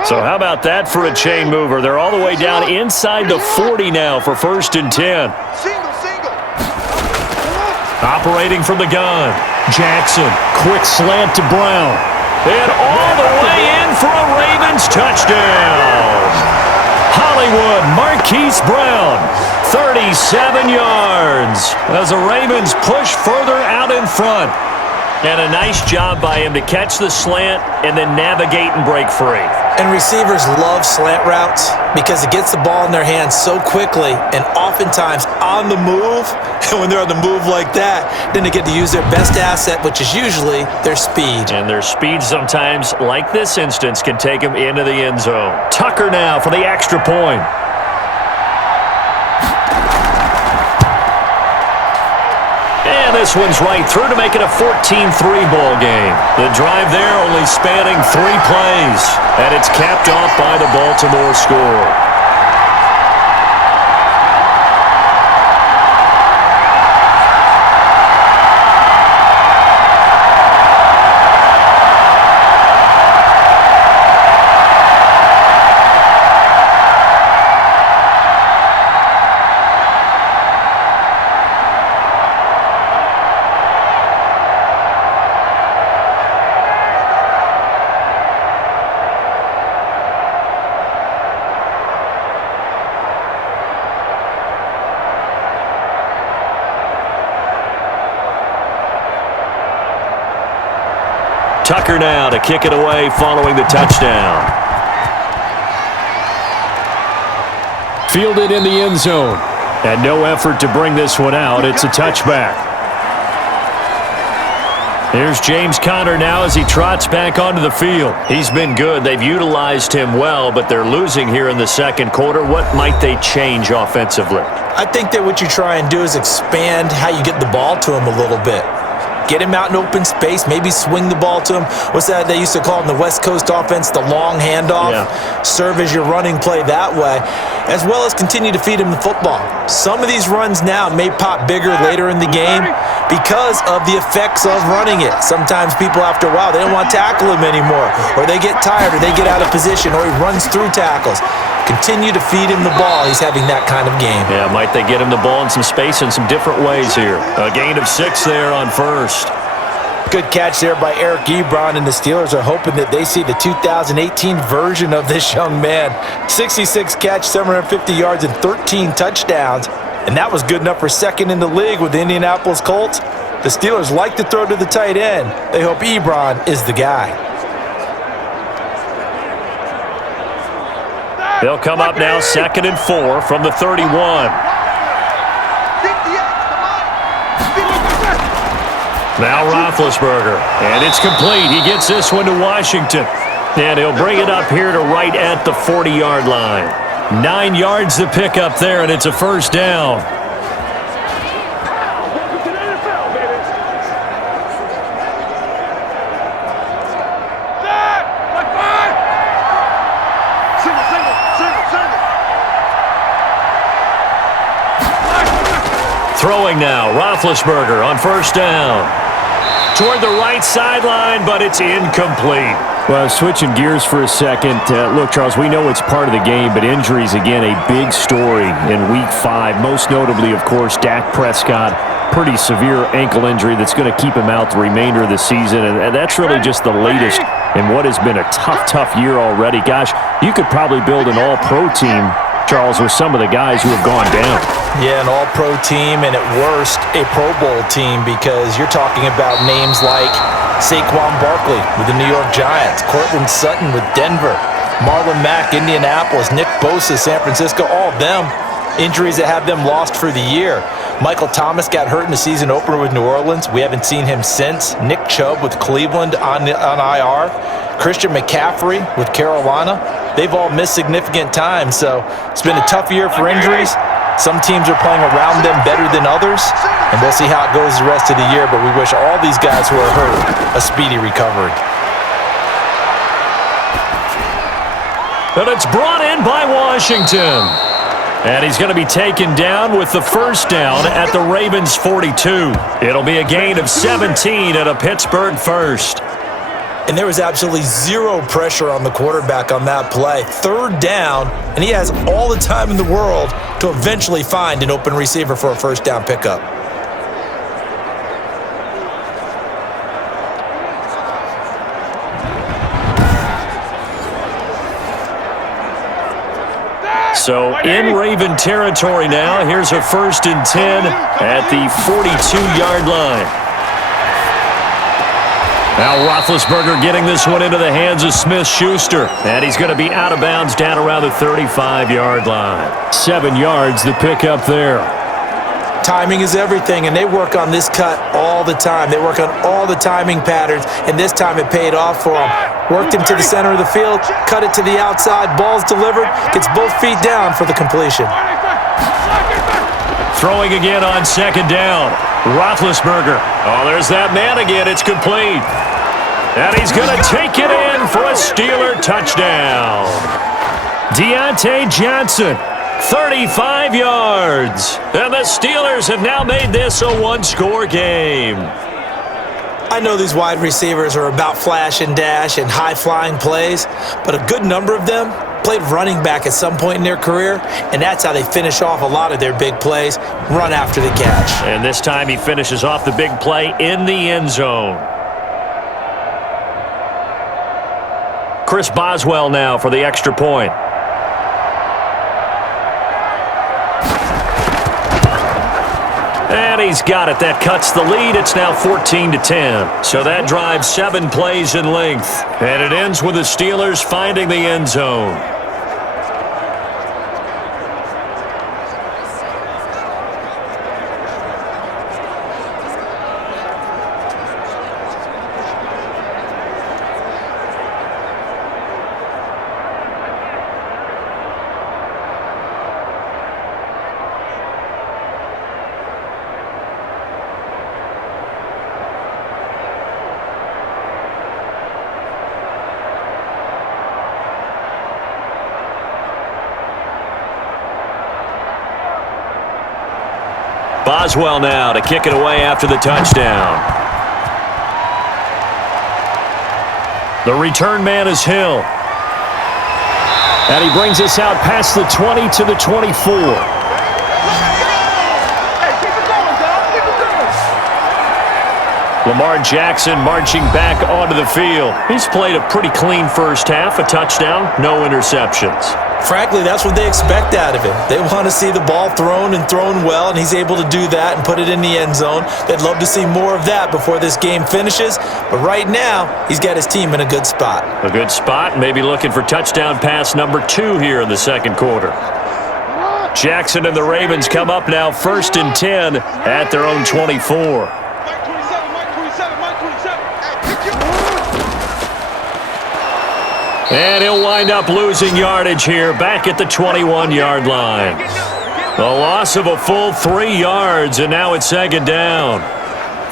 So how about that for a chain mover? They're all the way down inside the 40 now for 1st and 10. Operating from the gun. Jackson, quick slant to Brown. And all the way in for a Ravens touchdown. Hollywood Marquise Brown, 37 yards as the Ravens push further out in front. And a nice job by him to catch the slant and then navigate and break free. And receivers love slant routes because it gets the ball in their hands so quickly and oftentimes on the move. And when they're on the move like that, then they get to use their best asset, which is usually their speed. And their speed sometimes, like this instance, can take them into the end zone. Tucker now for the extra point. And this one's right through to make it a 14-3 ball game. The drive there only spanning 3 plays. And it's capped off by the Baltimore score. Tucker now to kick it away following the touchdown. Fielded in the end zone. And no effort to bring this one out. It's a touchback. Here's James Conner now as he trots back onto the field. He's been good. They've utilized him well, but they're losing here in the second quarter. What might they change offensively? I think that what you try and do is expand how you get the ball to him a little bit. Get him out in open space, maybe swing the ball to him. What's that they used to call in the West Coast offense, the long handoff? Yeah. Serve as your running play that way, as well as continue to feed him the football. Some of these runs now may pop bigger later in the game because of the effects of running it. Sometimes people, after a while, they don't want to tackle him anymore, or they get tired, or they get out of position, or he runs through tackles. Continue to feed him the ball. He's having that kind of game. Yeah, might they get him the ball in some space in some different ways here. A gain of 6 there on first. Good catch there by Eric Ebron, and the Steelers are hoping that they see the 2018 version of this young man. 66 catch, 750 yards, and 13 touchdowns. And that was good enough for second in the league with the Indianapolis Colts. The Steelers like to throw to the tight end. They hope Ebron is the guy. They'll come up now 2nd and 4 from the 31. Now Roethlisberger, and it's complete. He gets this one to Washington, and he'll bring it up here to right at the 40-yard line. 9 yards to pick up there, and it's a first down. Throwing now, Roethlisberger on first down. Toward the right sideline, but it's incomplete. Well, switching gears for a second. Look, Charles, we know it's part of the game, but injuries, again, a big story in Week 5. Most notably, of course, Dak Prescott. Pretty severe ankle injury that's going to keep him out the remainder of the season, and that's really just the latest in what has been a tough year already. Gosh, you could probably build an all-pro team, Charles, with some of the guys who have gone down. Yeah, an all-pro team, and at worst, a Pro Bowl team, because you're talking about names like Saquon Barkley with the New York Giants, Cortland Sutton with Denver, Marlon Mack, Indianapolis, Nick Bosa, San Francisco, all of them injuries that have them lost for the year. Michael Thomas got hurt in the season opener with New Orleans. We haven't seen him since. Nick Chubb with Cleveland on IR. Christian McCaffrey with Carolina. They've all missed significant time, so it's been a tough year for injuries. Some teams are playing around them better than others, and we'll see how it goes the rest of the year, but we wish all these guys who are hurt a speedy recovery. And it's brought in by Washington. And he's going to be taken down with the first down at the Ravens' 42. It'll be a gain of 17 at a Pittsburgh first. And there was absolutely zero pressure on the quarterback on that play. Third down, and he has all the time in the world to eventually find an open receiver for a first down pickup. So in Raven territory now. Here's a 1st and 10 at the 42-yard line. Now Roethlisberger getting this one into the hands of Smith-Schuster. And he's going to be out of bounds down around the 35-yard line. 7 yards to pick up there. Timing is everything, and they work on this cut all the time. They work on all the timing patterns, and this time it paid off for them. Worked him to the center of the field, cut it to the outside, ball's delivered, gets both feet down for the completion. Throwing again on 2nd down. Roethlisberger. Oh, there's that man again. It's complete. And he's going to take it in for a Steeler touchdown. Deontay Johnson, 35 yards. And the Steelers have now made this a one-score game. I know these wide receivers are about flash and dash and high-flying plays, but a good number of them played running back at some point in their career, and that's how they finish off a lot of their big plays, run after the catch. And this time he finishes off the big play in the end zone. Chris Boswell now for the extra point. And he's got it. That cuts the lead. It's now 14-10. So that drives 7 plays in length. And it ends with the Steelers finding the end zone. Boswell now to kick it away after the touchdown. The return man is Hill. And he brings us out past the 20 to the 24. Lamar Jackson marching back onto the field. He's played a pretty clean first half, a touchdown, no interceptions. Frankly, that's what they expect out of him. They want to see the ball thrown and thrown well, and he's able to do that and put it in the end zone. They'd love to see more of that before this game finishes, but right now, he's got his team in a good spot. A good spot, maybe looking for touchdown pass number 2 here in the second quarter. Jackson and the Ravens come up now 1st and 10 at their own 24. And he'll wind up losing yardage here back at the 21-yard line. The loss of a full 3 yards, and now it's 2nd down.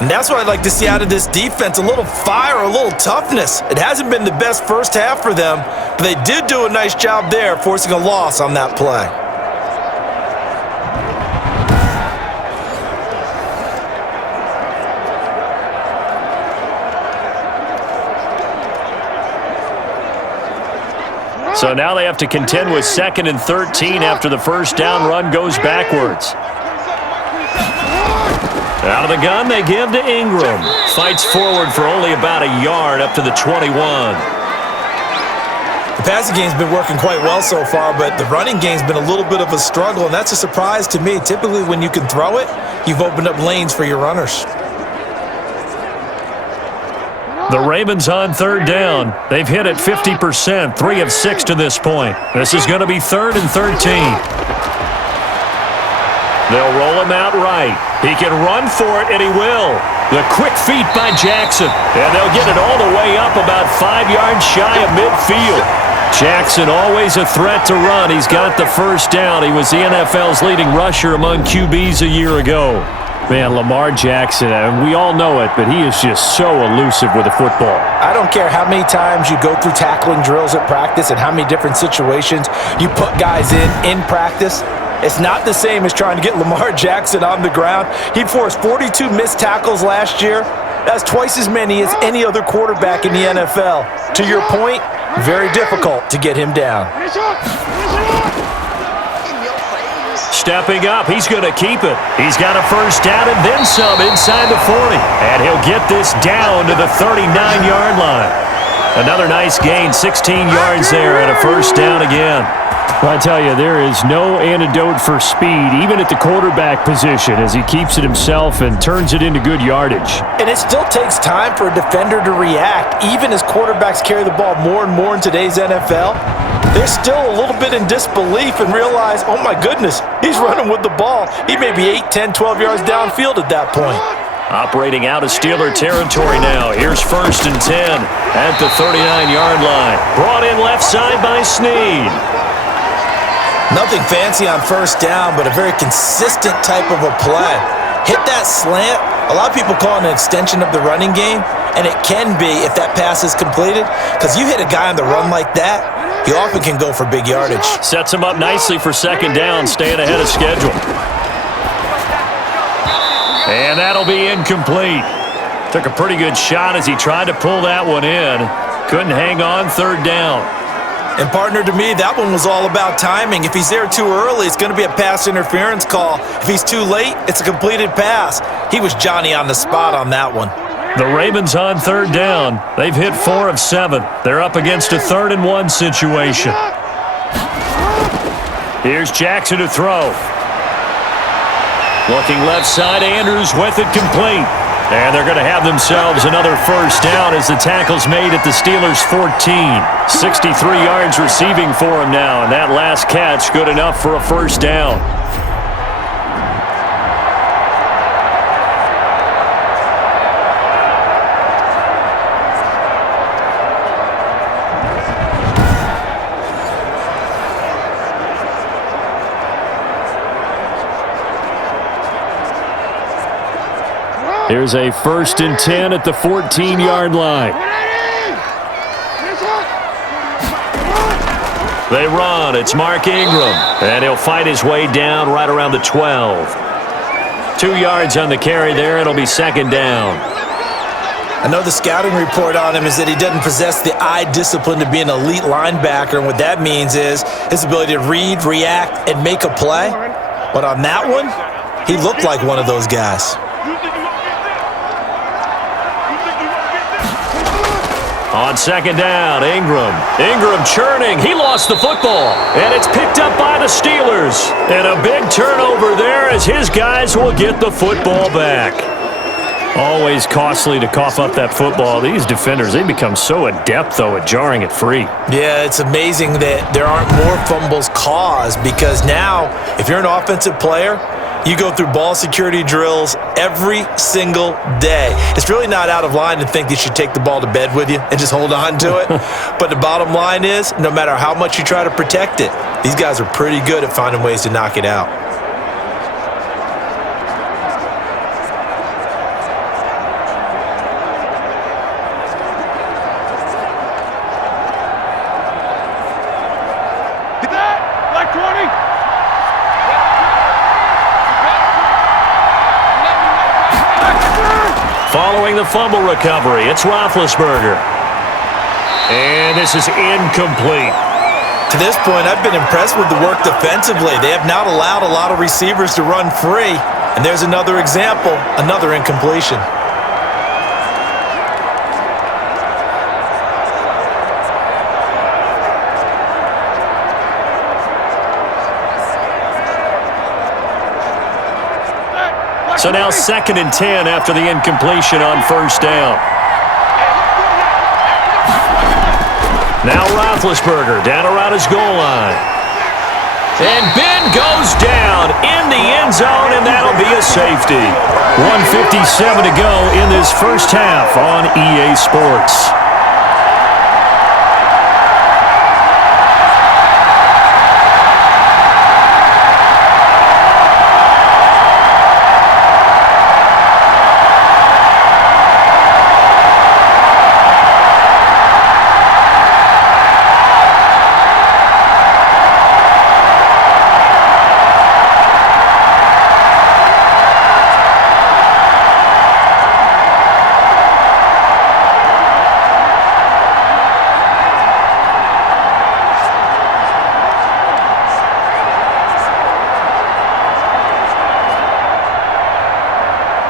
And that's what I'd like to see out of this defense, a little fire, a little toughness. It hasn't been the best first half for them, but they did do a nice job there forcing a loss on that play. So now they have to contend with 2nd and 13 after the first down run goes backwards. Out of the gun, they give to Ingram. Fights forward for only about a yard up to the 21. The passing game's been working quite well so far, but the running game's been a little bit of a struggle, and that's a surprise to me. Typically, when you can throw it, you've opened up lanes for your runners. The Ravens on 3rd down. They've hit it 50%, 3 of 6 to this point. This is going to be 3rd and 13. They'll roll him out right. He can run for it, and he will. The quick feet by Jackson. And they'll get it all the way up about 5 yards shy of midfield. Jackson always a threat to run. He's got the first down. He was the NFL's leading rusher among QBs a year ago. Man, Lamar Jackson, and we all know it, but he is just so elusive with the football. I don't care how many times you go through tackling drills at practice and how many different situations you put guys in practice. It's not the same as trying to get Lamar Jackson on the ground. He forced 42 missed tackles last year. That's twice as many as any other quarterback in the NFL. To your point, very difficult to get him down. Stepping up, he's going to keep it. He's got a first down and then some inside the 40. And he'll get this down to the 39-yard line. Another nice gain, 16 yards there and a first down again. Well, I tell you, there is no antidote for speed, even at the quarterback position, as he keeps it himself and turns it into good yardage. And it still takes time for a defender to react, even as quarterbacks carry the ball more and more in today's NFL. They're still a little bit in disbelief and realize, oh my goodness, he's running with the ball. He may be 8, 10, 12 yards downfield at that point. Operating out of Steeler territory now. Here's 1st and 10 at the 39-yard line. Brought in left side by Snead. Nothing fancy on first down, but a very consistent type of a play. Hit that slant. A lot of people call it an extension of the running game, and it can be if that pass is completed, because you hit a guy on the run like that, he often can go for big yardage. Sets him up nicely for 2nd down, staying ahead of schedule. And that'll be incomplete. Took a pretty good shot as he tried to pull that one in. Couldn't hang on 3rd down. And partner, to me, that one was all about timing. If he's there too early, it's going to be a pass interference call. If he's too late, it's a completed pass. He was Johnny on the spot on that one. The Ravens on 3rd down. They've hit 4 of 7. They're up against a 3rd and 1 situation. Here's Jackson to throw. Looking left side, Andrews with it complete. And they're going to have themselves another first down as the tackle's made at the Steelers' 14. 63 yards receiving for him now, and that last catch good enough for a first down. Here's a 1st and 10 at the 14-yard line. They run. It's Mark Ingram. And he'll fight his way down right around the 12. 2 yards on the carry there. It'll be 2nd down. I know the scouting report on him is that he doesn't possess the eye discipline to be an elite linebacker, and what that means is his ability to read, react, and make a play. But on that one, he looked like one of those guys. On second down, Ingram. Ingram churning. He lost the football. And it's picked up by the Steelers. And a big turnover there as his guys will get the football back. Always costly to cough up that football. These defenders, they become so adept, though, at jarring it free. Yeah, it's amazing that there aren't more fumbles caused because now, if you're an offensive player, you go through ball security drills every single day. It's really not out of line to think that you should take the ball to bed with you and just hold on to it. But the bottom line is, no matter how much you try to protect it, these guys are pretty good at finding ways to knock it out. Following the fumble recovery, it's Roethlisberger. And this is incomplete. To this point, I've been impressed with the work defensively. They have not allowed a lot of receivers to run free. And there's another example, another incompletion. So now 2nd and 10 after the incompletion on first down. Now Roethlisberger down around his goal line. And Ben goes down in the end zone, and that'll be a safety. 1:57 to go in this first half on EA Sports.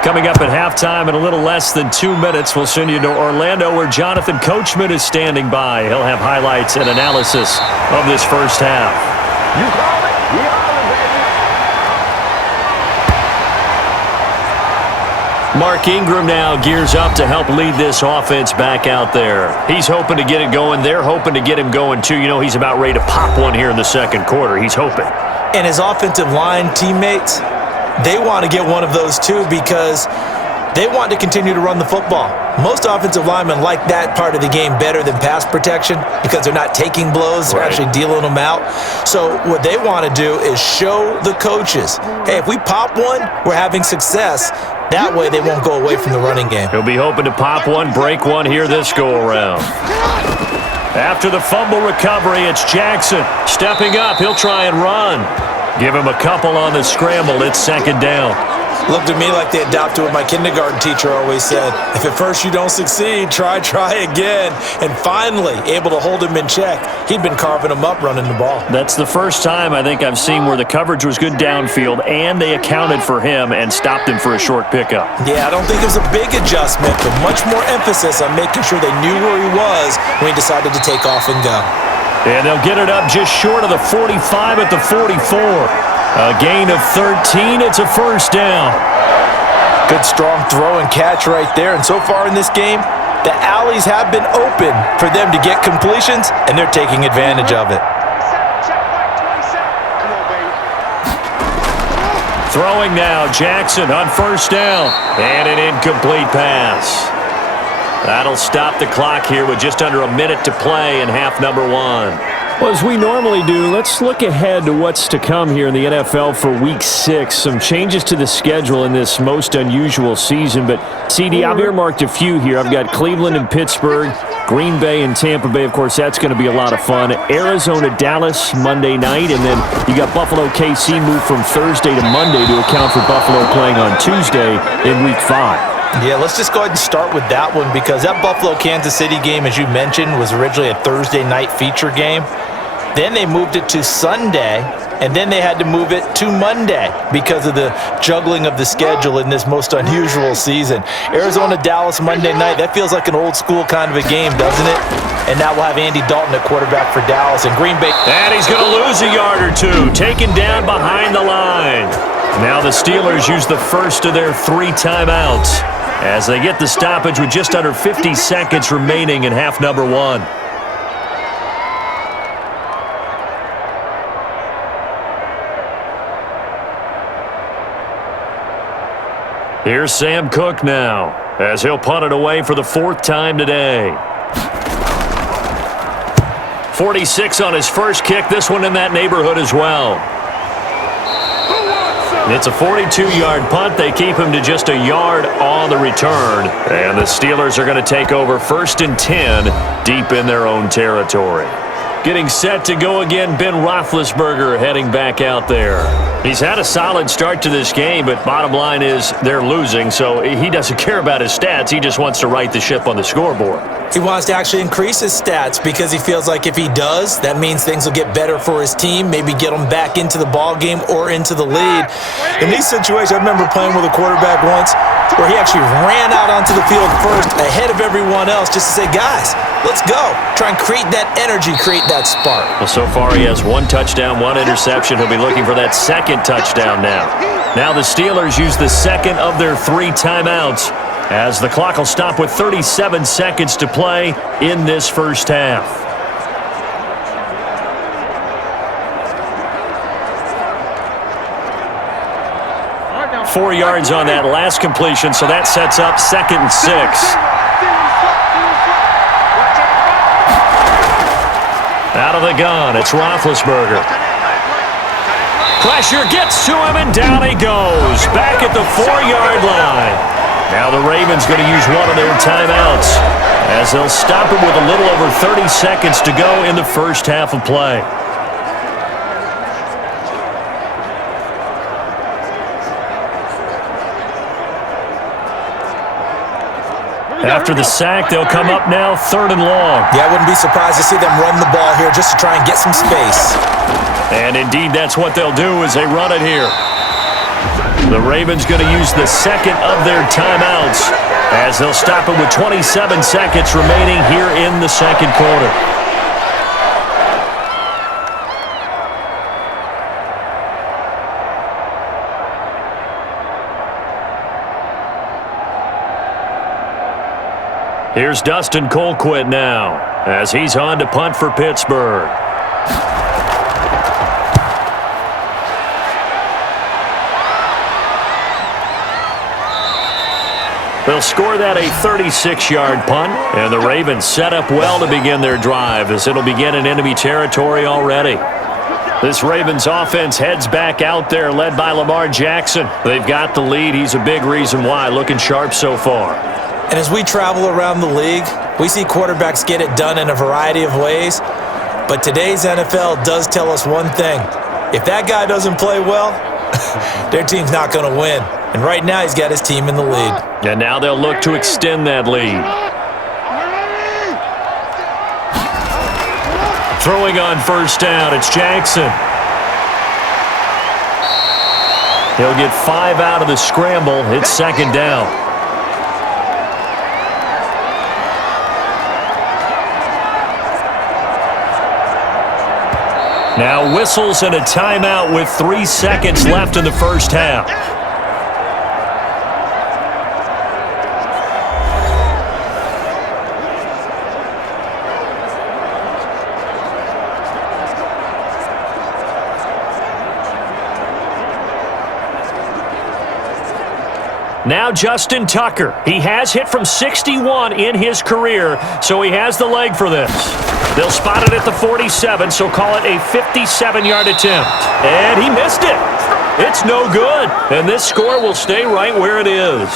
Coming up at halftime in a little less than 2 minutes, we'll send you to Orlando where Jonathan Coachman is standing by. He'll have highlights and analysis of this first half. You call it? We are it, baby. Mark Ingram now gears up to help lead this offense back out there. He's hoping to get it going. They're hoping to get him going, too. You know, he's about ready to pop one here in the second quarter. He's hoping. And his offensive line teammates, they want to get one of those too because they want to continue to run the football. Most offensive linemen like that part of the game better than pass protection because they're not taking blows, they're actually dealing them out. So what they want to do is show the coaches, hey, if we pop one, we're having success. That way they won't go away from the running game. He'll be hoping to pop one, break one here this go-around. After the fumble recovery, it's Jackson. Stepping up, he'll try and run. Give him a couple on the scramble. It's second down. Looked to me like they adopted what my kindergarten teacher always said. If at first you don't succeed, try again. And finally, able to hold him in check. He'd been carving him up running the ball. That's the first time I think I've seen where the coverage was good downfield and they accounted for him and stopped him for a short pickup. Yeah, I don't think it was a big adjustment, but much more emphasis on making sure they knew where he was when he decided to take off and go. And they'll get it up just short of the 45 at the 44. A gain of 13. It's a first down. Good strong throw and catch right there. And so far in this game, the alleys have been open for them to get completions, and they're taking advantage of it. Throwing now, Jackson on first down. And an incomplete pass. That'll stop the clock here with just under a minute to play in half number one. Well, as we normally do, let's look ahead to what's to come here in the NFL for Week 6. Some changes to the schedule in this most unusual season. But, CD, I've earmarked a few here. I've got Cleveland and Pittsburgh, Green Bay and Tampa Bay. Of course, that's going to be a lot of fun. Arizona, Dallas, Monday night. And then you got Buffalo, KC moved from Thursday to Monday to account for Buffalo playing on Tuesday in Week 5. Yeah, let's just go ahead and start with that one because that Buffalo-Kansas City game, as you mentioned, was originally a Thursday night feature game. Then they moved it to Sunday, and then they had to move it to Monday because of the juggling of the schedule in this most unusual season. Arizona-Dallas Monday night, that feels like an old-school kind of a game, doesn't it? And now we'll have Andy Dalton at quarterback for Dallas and Green Bay. And he's going to lose a yard or two, taken down behind the line. Now the Steelers use the first of their 3 timeouts as they get the stoppage with just under 50 seconds remaining in half number 1. Here's Sam Cook now as he'll punt it away for the 4th time today. 46 on his first kick, this one in that neighborhood as well. It's a 42-yard punt. They keep him to just a yard on the return. And the Steelers are going to take over 1st and 10 deep in their own territory. Getting set to go again, Ben Roethlisberger heading back out there. He's had a solid start to this game, but bottom line is they're losing, so he doesn't care about his stats. He just wants to right the ship on the scoreboard. He wants to actually increase his stats because he feels like if he does, that means things will get better for his team, maybe get them back into the ball game or into the lead. In these situations, I remember playing with a quarterback once where he actually ran out onto the field first ahead of everyone else just to say, guys, let's go. Try and create that energy, create that spark. Well, so far he has 1 touchdown, 1 interception. He'll be looking for that 2nd touchdown now. Now the Steelers use the 2nd of their 3 timeouts as the clock will stop with 37 seconds to play in this first half. Four yards on that last completion, so that sets up 2nd and 6. Out of the gun, it's Roethlisberger. Pressure gets to him, and down he goes. Back at the 4-yard line. Now the Ravens going to use one of their timeouts as they'll stop him with a little over 30 seconds to go in the first half of play. After the sack, they'll come up now 3rd and long. Yeah, I wouldn't be surprised to see them run the ball here just to try and get some space. And indeed, that's what they'll do as they run it here. The Ravens going to use the 2nd of their timeouts as they'll stop it with 27 seconds remaining here in the 2nd quarter. Here's Dustin Colquitt now as he's on to punt for Pittsburgh. They'll score that a 36-yard punt, and the Ravens set up well to begin their drive as it'll begin in enemy territory already. This Ravens offense heads back out there, led by Lamar Jackson. They've got the lead. He's a big reason why, looking sharp so far. And as we travel around the league, we see quarterbacks get it done in a variety of ways. But today's NFL does tell us one thing. If that guy doesn't play well, their team's not going to win. And right now, he's got his team in the lead. And now they'll look to extend that lead. Throwing on 1st down, it's Jackson. He'll get 5 out of the scramble. It's 2nd down. Now whistles and a timeout with 3 seconds left in the first half. Now Justin Tucker. He has hit from 61 in his career, so he has the leg for this. They'll spot it at the 47, so call it a 57-yard attempt. And he missed it. It's no good, and this score will stay right where it is.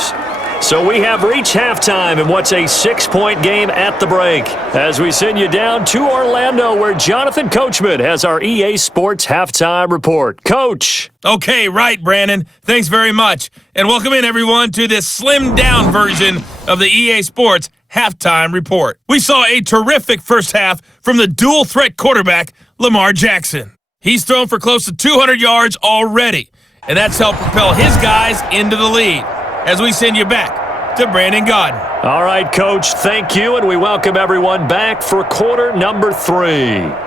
So we have reached halftime in what's a 6-point game at the break. As we send you down to Orlando, where Jonathan Coachman has our EA Sports Halftime Report. Coach. Okay, right, Brandon. Thanks very much. And welcome in, everyone, to this slimmed-down version of the EA Sports Halftime Report. We saw a terrific first half from the dual-threat quarterback, Lamar Jackson. He's thrown for close to 200 yards already, and that's helped propel his guys into the lead. As we send you back to Brandon Godden. All right, Coach, thank you, and we welcome everyone back for quarter number 3.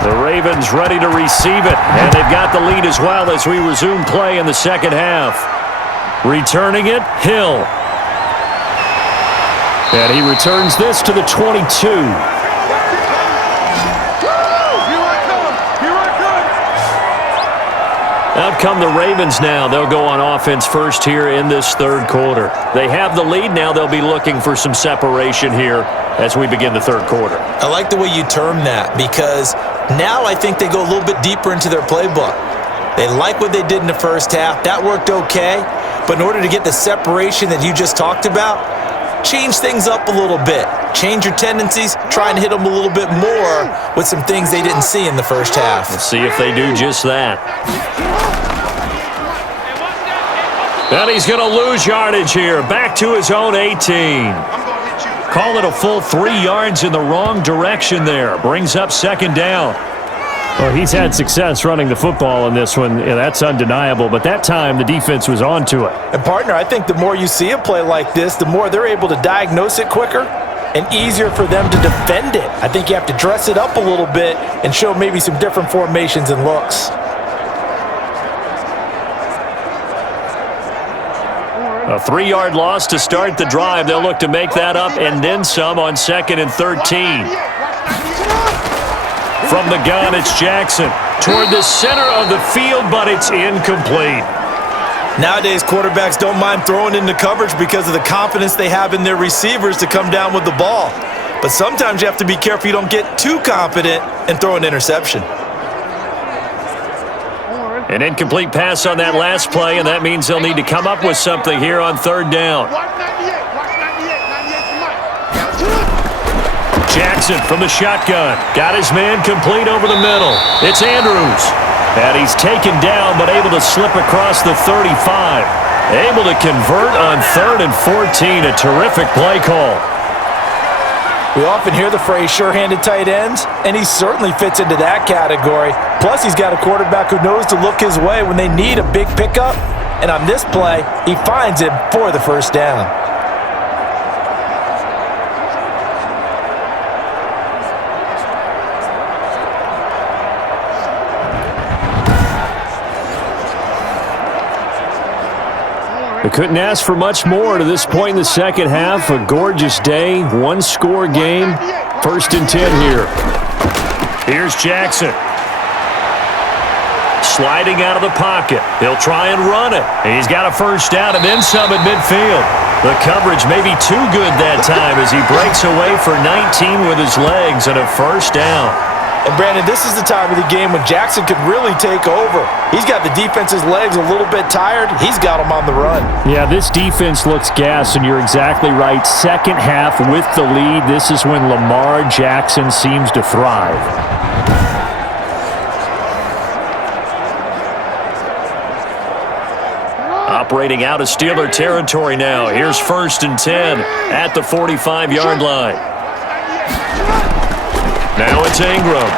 The Ravens ready to receive it, and they've got the lead as well as we resume play in the second half. Returning it, Hill. And he returns this to the 22. Out come the Ravens now. They'll go on offense first here in this third quarter. They have the lead. Now they'll be looking for some separation here as we begin the third quarter. I like the way you term that, because now I think they go a little bit deeper into their playbook. They like what they did in the first half. That worked okay. But in order to get the separation that you just talked about, change things up a little bit. Change your tendencies. Try and hit them a little bit more with some things they didn't see in the first half. Let's see if they do just that. And he's going to lose yardage here. Back to his own 18. Call it a full 3 yards in the wrong direction there. Brings up second down. Well, he's had success running the football in this one. Yeah, that's undeniable. But that time, the defense was on to it. And, partner, I think the more you see a play like this, the more they're able to diagnose it quicker and easier for them to defend it. I think you have to dress it up a little bit and show maybe some different formations and looks. A 3-yard loss to start the drive. They'll look to make that up and then some on 2nd and 13. From the gun, it's Jackson. Toward the center of the field, but it's incomplete. Nowadays, quarterbacks don't mind throwing into coverage because of the confidence they have in their receivers to come down with the ball. But sometimes you have to be careful you don't get too confident and throw an interception. An incomplete pass on that last play, and that means they'll need to come up with something here on third down. Jackson from the shotgun. Got his man complete over the middle. It's Andrews. And he's taken down, but able to slip across the 35. Able to convert on 3rd and 14. A terrific play call. We often hear the phrase sure-handed tight ends, and he certainly fits into that category. Plus, he's got a quarterback who knows to look his way when they need a big pickup. And on this play, he finds him for the first down. They couldn't ask for much more to this point in the second half. A gorgeous day, one-score game. 1st and 10 here. Here's Jackson. Sliding out of the pocket. He'll try and run it. He's got a first down and then some at midfield. The coverage may be too good that time as he breaks away for 19 with his legs and a first down. And, Brandon, this is the time of the game when Jackson could really take over. He's got the defense's legs a little bit tired. He's got them on the run. Yeah, this defense looks gassed, and you're exactly right. Second half with the lead, this is when Lamar Jackson seems to thrive. Operating out of Steeler territory now. Here's 1st and 10 at the 45-yard line. Now it's Ingram.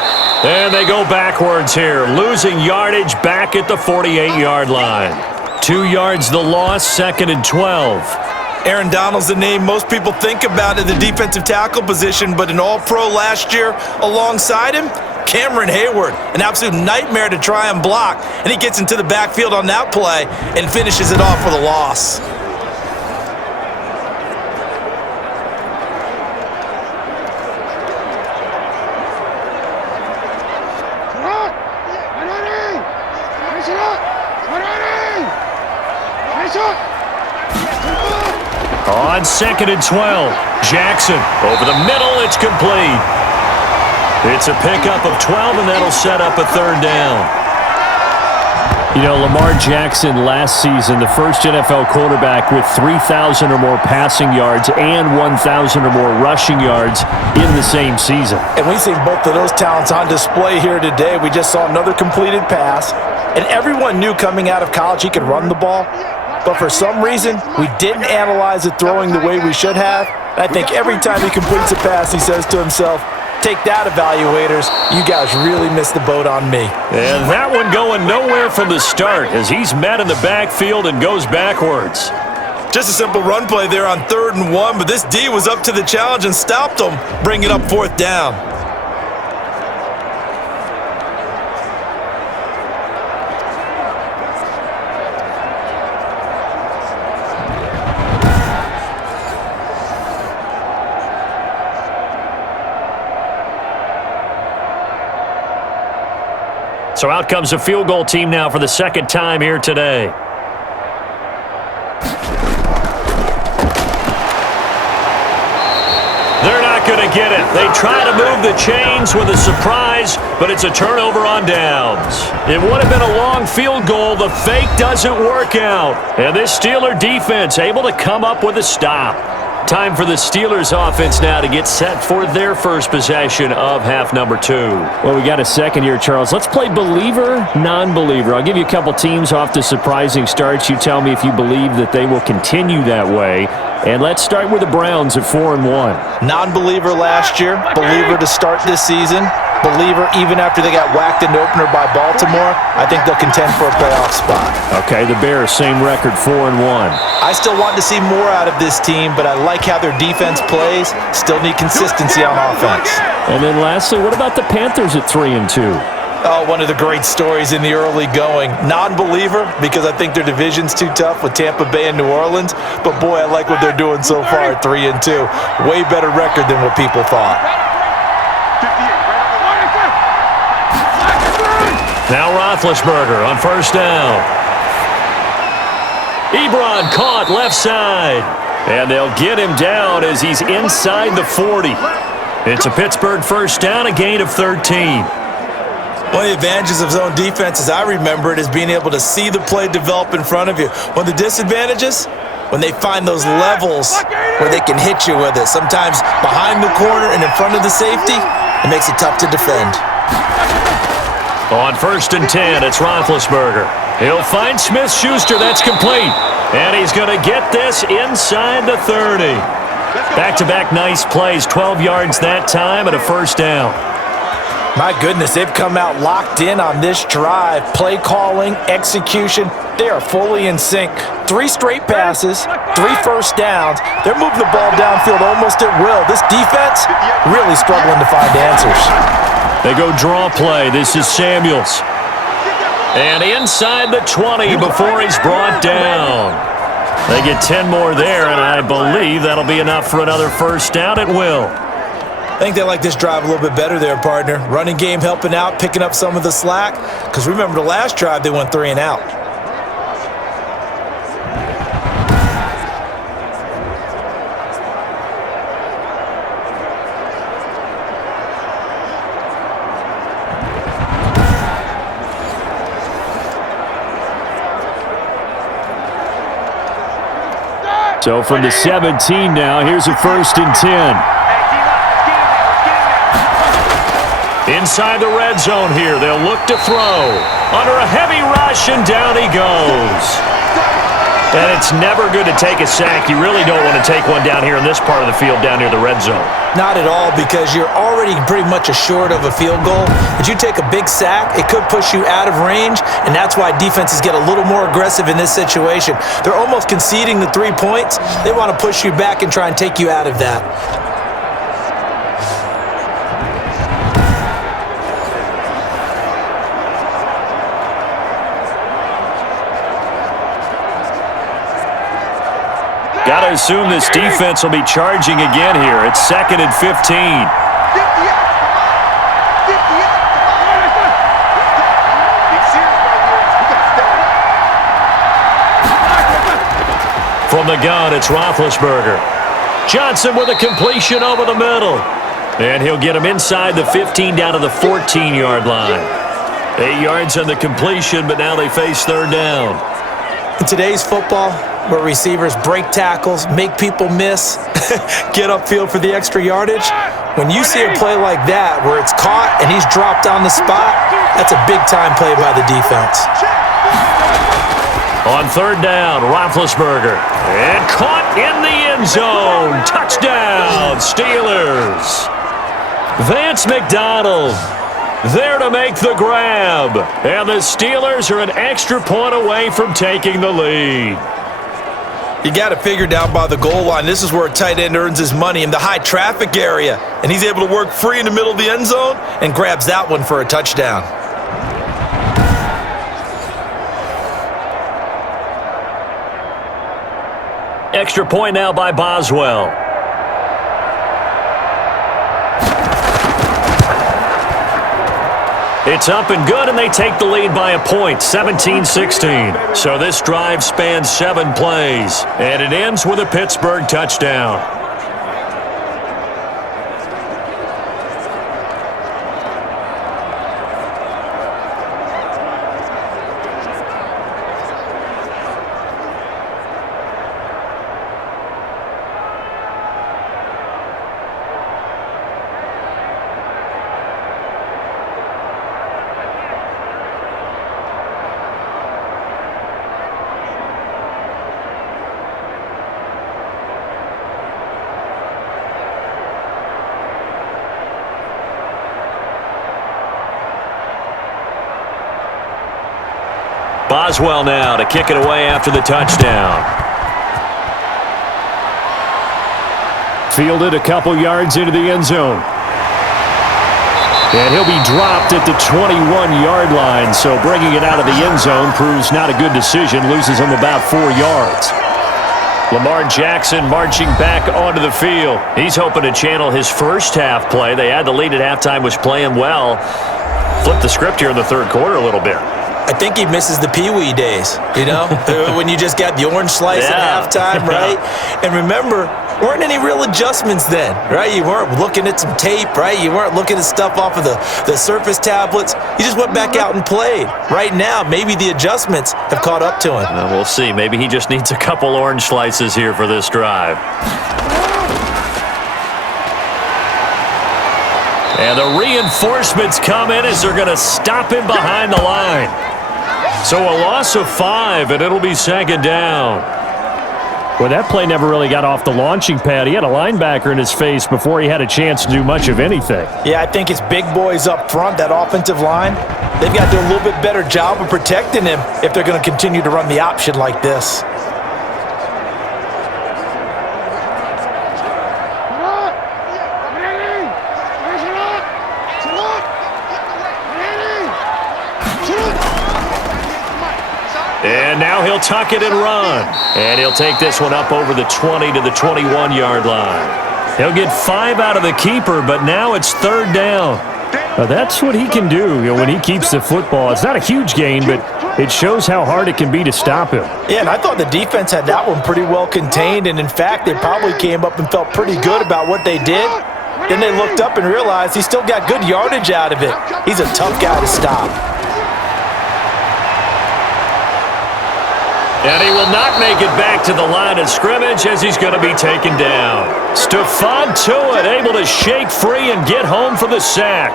And they go backwards here, losing yardage back at the 48-yard line. 2 yards the loss, 2nd and 12. Aaron Donald's the name most people think about in the defensive tackle position, but an all-pro last year alongside him, Cameron Hayward, an absolute nightmare to try and block, and he gets into the backfield on that play and finishes it off for the loss. On 2nd and 12, Jackson over the middle, it's complete. It's a pickup of 12, and that'll set up a 3rd down. You know, Lamar Jackson last season, the first NFL quarterback with 3,000 or more passing yards and 1,000 or more rushing yards in the same season. And we see both of those talents on display here today. We just saw another completed pass, and everyone knew coming out of college he could run the ball. But for some reason, we didn't analyze it throwing the way we should have. And I think every time he completes a pass, he says to himself, take that, evaluators. You guys really missed the boat on me. And that one going nowhere from the start as he's met in the backfield and goes backwards. Just a simple run play there on 3rd and 1, but this D was up to the challenge and stopped him, bringing up 4th down. So out comes a field goal team now for the 2nd time here today. They're not going to get it. They try to move the chains with a surprise, but it's a turnover on downs. It would have been a long field goal. The fake doesn't work out. And this Steeler defense able to come up with a stop. Time for the Steelers offense now to get set for their first possession of half number 2. Well, we got a second here, Charles. Let's play believer, non-believer. I'll give you a couple teams off to surprising starts. You tell me if you believe that they will continue that way. And let's start with the Browns at 4-1. Non-believer last year, believer to start this season. Believer even after they got whacked in the opener by Baltimore. I think they'll contend for a playoff spot. Okay, the Bears, same record, 4-1. I still want to see more out of this team, but I like how their defense plays. Still need consistency on offense. And then lastly, what about the Panthers at 3-2? Oh, one of the great stories in the early going. Non-believer because I think their division's too tough with Tampa Bay and New Orleans. But boy, I like what they're doing so far at 3-2. Way better record than what people thought. Now Roethlisberger on 1st down. Ebron caught left side. And they'll get him down as he's inside the 40. It's a Pittsburgh 1st down, a gain of 13. One of the advantages of zone defense, as I remember it, is being able to see the play develop in front of you. One of the disadvantages, when they find those levels where they can hit you with it. Sometimes behind the corner and in front of the safety, it makes it tough to defend. On 1st and 10, it's Roethlisberger. He'll find Smith-Schuster. That's complete. And he's going to get this inside the 30. Back-to-back nice plays, 12 yards that time and a 1st down. My goodness, they've come out locked in on this drive. Play calling, execution, they are fully in sync. 3 straight passes, 3 1st downs. They're moving the ball downfield almost at will. This defense really struggling to find answers. They go draw play. This is Samuels. And inside the 20 before he's brought down. They get 10 more there, and I believe that'll be enough for another 1st down at will. I think they like this drive a little bit better there, partner. Running game helping out, picking up some of the slack. Because remember the last drive, they went 3 and out. So from the 17 now, here's a 1st and 10. Inside the red zone here, they'll look to throw. Under a heavy rush, and down he goes. And it's never good to take a sack. You really don't want to take one down here in this part of the field, down near the red zone. Not at all, because you're already pretty much assured of a field goal. But you take a big sack, it could push you out of range, and that's why defenses get a little more aggressive in this situation. They're almost conceding the 3 points. They want to push you back and try and take you out of that. Got to assume this defense will be charging again here. It's 2nd and 15. From the gun, it's Roethlisberger. Johnson with a completion over the middle. And he'll get him inside the 15 down to the 14-yard line. 8 yards on the completion, but now they face 3rd down. In today's football, where receivers break tackles, make people miss, get upfield for the extra yardage, when you see a play like that where it's caught and he's dropped on the spot, that's a big-time play by the defense. On 3rd down, Roethlisberger. And caught in the end zone. Touchdown, Steelers. Vance McDonald there to make the grab. And the Steelers are an extra point away from taking the lead. You got it figured out by the goal line. This is where a tight end earns his money, in the high traffic area. And he's able to work free in the middle of the end zone and grabs that one for a touchdown. Extra point now by Boswell. It's up and good, and they take the lead by a point, 17-16. So this drive spans 7 plays, and it ends with a Pittsburgh touchdown. Boswell now to kick it away after the touchdown. Fielded a couple yards into the end zone. And he'll be dropped at the 21-yard line, so bringing it out of the end zone proves not a good decision, loses him about 4 yards. Lamar Jackson marching back onto the field. He's hoping to channel his first half play. They had the lead at halftime, was playing well. Flipped the script here in the 3rd quarter a little bit. I think he misses the Pee-wee days, you know, when you just got the orange slice at halftime, right? And remember, weren't any real adjustments then, right? You weren't looking at some tape, right? You weren't looking at stuff off of the Surface tablets. You just went back out and played. Right now, maybe the adjustments have caught up to him. We'll see. Maybe he just needs a couple orange slices here for this drive. And the reinforcements come in as they're going to stop him behind the line. So a loss of 5, and it'll be 2nd down. Well, that play never really got off the launching pad. He had a linebacker in his face before he had a chance to do much of anything. Yeah, I think it's big boys up front, that offensive line. They've got to do a little bit better job of protecting him if they're going to continue to run the option like this. And now he'll tuck it and run. And he'll take this one up over the 20 to the 21-yard line. He'll get 5 out of the keeper, but now it's 3rd down. That's what he can do, when he keeps the football. It's not a huge gain, but it shows how hard it can be to stop him. Yeah, and I thought the defense had that one pretty well contained, and in fact, they probably came up and felt pretty good about what they did. Then they looked up and realized he still got good yardage out of it. He's a tough guy to stop. And he will not make it back to the line of scrimmage as he's going to be taken down. Stephon Tuitt able to shake free and get home for the sack.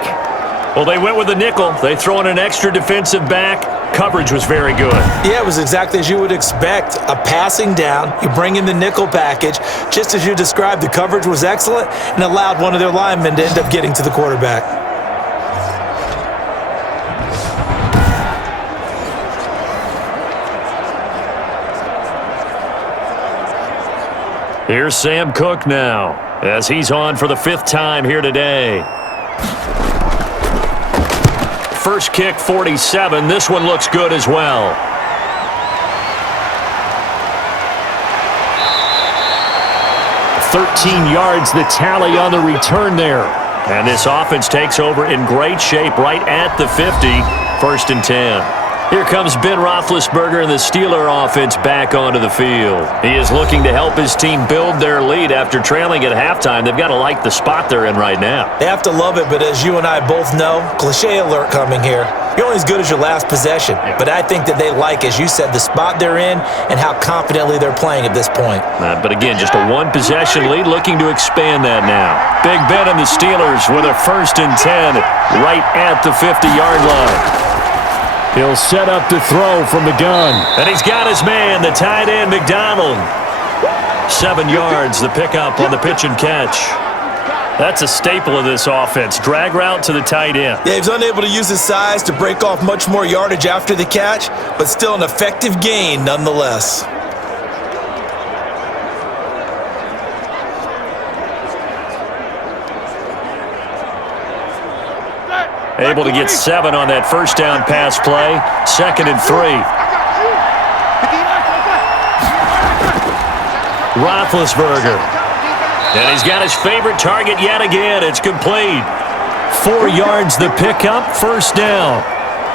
Well, they went with the nickel. They throw in an extra defensive back. Coverage was very good. Yeah, it was exactly as you would expect. A passing down, you bring in the nickel package. Just as you described, the coverage was excellent and allowed one of their linemen to end up getting to the quarterback. Here's Sam Cook now, as he's on for the 5th time here today. First kick, 47. This one looks good as well. 13 yards, the tally on the return there. And this offense takes over in great shape right at the 50, 1st and 10. Here comes Ben Roethlisberger and the Steeler offense back onto the field. He is looking to help his team build their lead after trailing at halftime. They've got to like the spot they're in right now. They have to love it, but as you and I both know, cliche alert coming here. You're only as good as your last possession. But I think that they like, as you said, the spot they're in and how confidently they're playing at this point. But again, just a one-possession lead, looking to expand that now. Big Ben and the Steelers with a 1st and 10 right at the 50-yard line. He'll set up to throw from the gun. And he's got his man, the tight end, McDonald. 7 yards, the pickup on the pitch and catch. That's a staple of this offense. Drag route to the tight end. Yeah, he's unable to use his size to break off much more yardage after the catch, but still an effective gain nonetheless. Able to get 7 on that first down pass play. 2nd and 3. Roethlisberger. And he's got his favorite target yet again. It's complete. 4 yards the pickup. 1st down.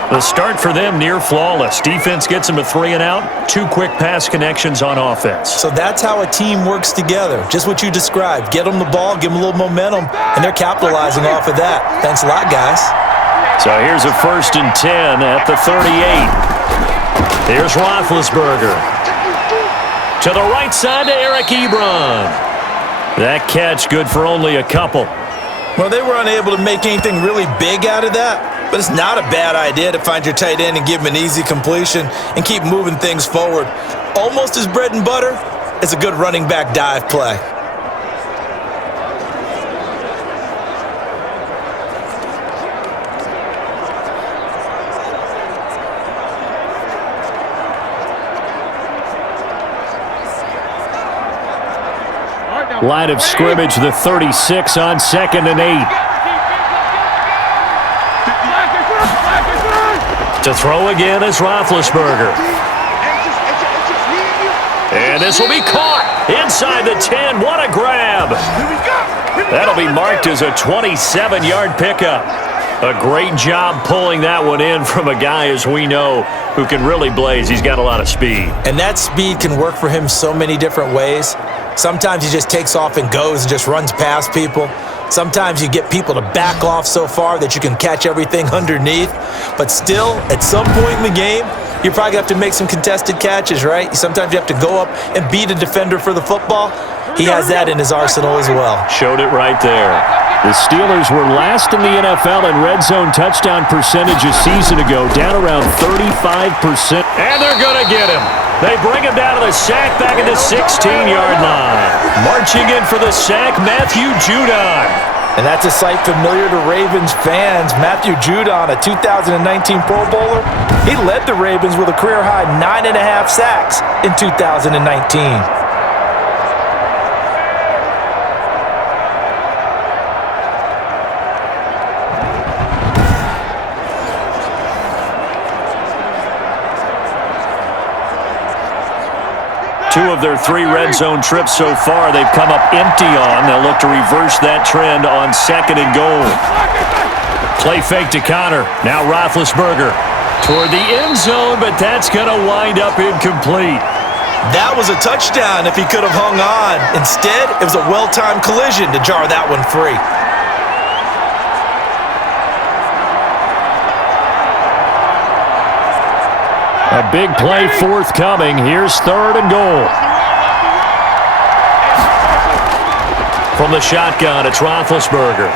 The start for them near flawless. Defense gets them a 3 and out. 2 quick pass connections on offense. So that's how a team works together. Just what you described. Get them the ball, give them a little momentum, and they're capitalizing off of that. Thanks a lot, guys. So here's a 1st and 10 at the 38. Here's Roethlisberger. To the right side to Eric Ebron. That catch good for only a couple. Well, they were unable to make anything really big out of that, but it's not a bad idea to find your tight end and give him an easy completion and keep moving things forward. Almost as bread and butter as a good running back dive play. Line of scrimmage, the 36 on 2nd and 8. To throw again is Roethlisberger. And this will be caught inside the 10. What a grab. That'll be marked as a 27-yard pickup. A great job pulling that one in from a guy, as we know, who can really blaze. He's got a lot of speed. And that speed can work for him so many different ways. Sometimes he just takes off and goes and just runs past people. Sometimes you get people to back off so far that you can catch everything underneath. But still, at some point in the game, you're probably going to have to make some contested catches, right? Sometimes you have to go up and beat a defender for the football. He has that in his arsenal as well. Showed it right there. The Steelers were last in the NFL in red zone touchdown percentage a season ago, down around 35%. And they're going to get him. They bring him down to the sack back at the 16-yard line. Marching in for the sack, Matthew Judon. And that's a sight familiar to Ravens fans. Matthew Judon, a 2019 Pro Bowler, he led the Ravens with a career-high 9.5 sacks in 2019. Two of their 3 red zone trips so far, they've come up empty on. They'll look to reverse that trend on 2nd and goal. Play fake to Connor. Now Roethlisberger toward the end zone, but that's going to wind up incomplete. That was a touchdown if he could have hung on. Instead, it was a well-timed collision to jar that one free. A big play forthcoming. Here's 3rd and goal. From the shotgun, it's Roethlisberger.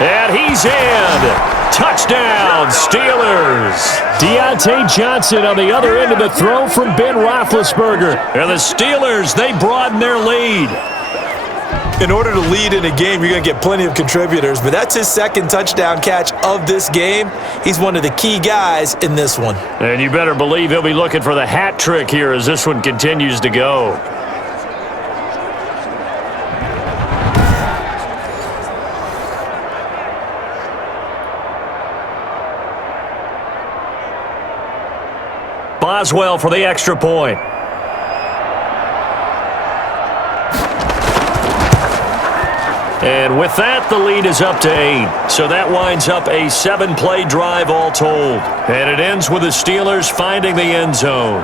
And he's in. Touchdown, Steelers. Deontay Johnson on the other end of the throw from Ben Roethlisberger. And the Steelers, they broaden their lead. In order to lead in a game, you're going to get plenty of contributors, but that's his 2nd touchdown catch of this game. He's one of the key guys in this one. And you better believe he'll be looking for the hat trick here as this one continues to go. Boswell for the extra point. And with that, the lead is up to 8. So that winds up a 7-play drive all told. And it ends with the Steelers finding the end zone.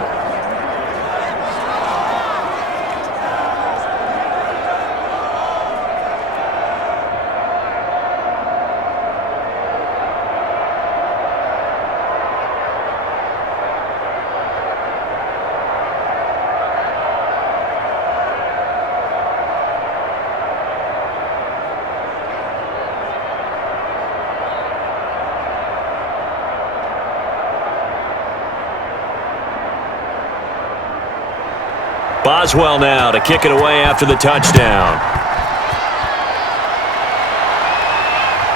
Boswell now to kick it away after the touchdown.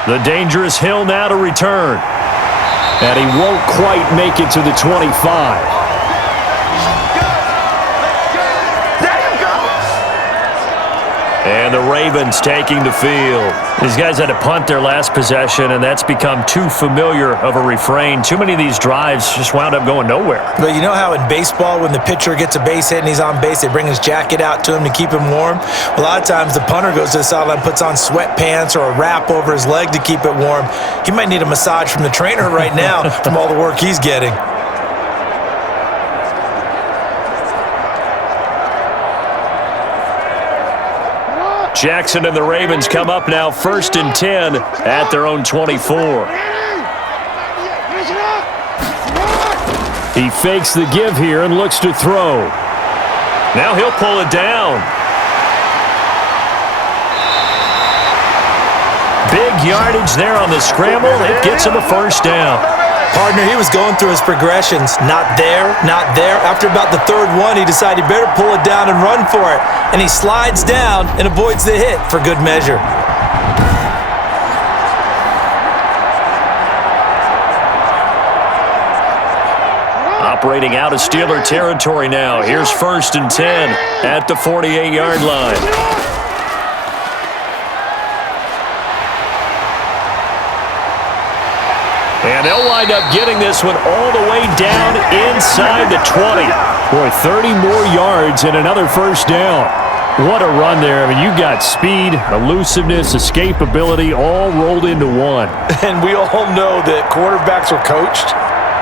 The dangerous Hill now to return. And he won't quite make it to the 25. And the Ravens taking the field. These guys had to punt their last possession, and that's become too familiar of a refrain. Too many of these drives just wound up going nowhere. But you know how in baseball, when the pitcher gets a base hit and he's on base, they bring his jacket out to him to keep him warm? A lot of times the punter goes to the sideline, puts on sweatpants or a wrap over his leg to keep it warm. He might need a massage from the trainer right now from all the work he's getting. Jackson and the Ravens come up now 1st and 10 at their own 24. He fakes the give here and looks to throw. Now he'll pull it down. Big yardage there on the scramble. It gets him a first down. Partner, he was going through his progressions. Not there, not there. After about the third one, he decided he better pull it down and run for it. And he slides down and avoids the hit for good measure. Operating out of Steeler territory now. Here's 1st and 10 at the 48-yard line. And they'll wind up getting this one all the way down inside the 20. Boy, 30 more yards and another first down. What a run there. I mean, you got speed, elusiveness, escapability all rolled into one. And we all know that quarterbacks are coached.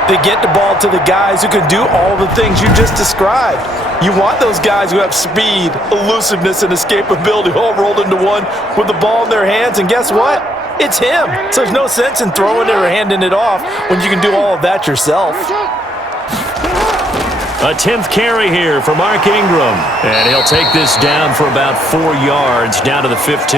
They get the ball to the guys who can do all the things you just described. You want those guys who have speed, elusiveness, and escapability all rolled into one with the ball in their hands. And guess what? It's him. So there's no sense in throwing it or handing it off when you can do all of that yourself. A 10th carry here for Mark Ingram. And he'll take this down for about 4 yards down to the 15.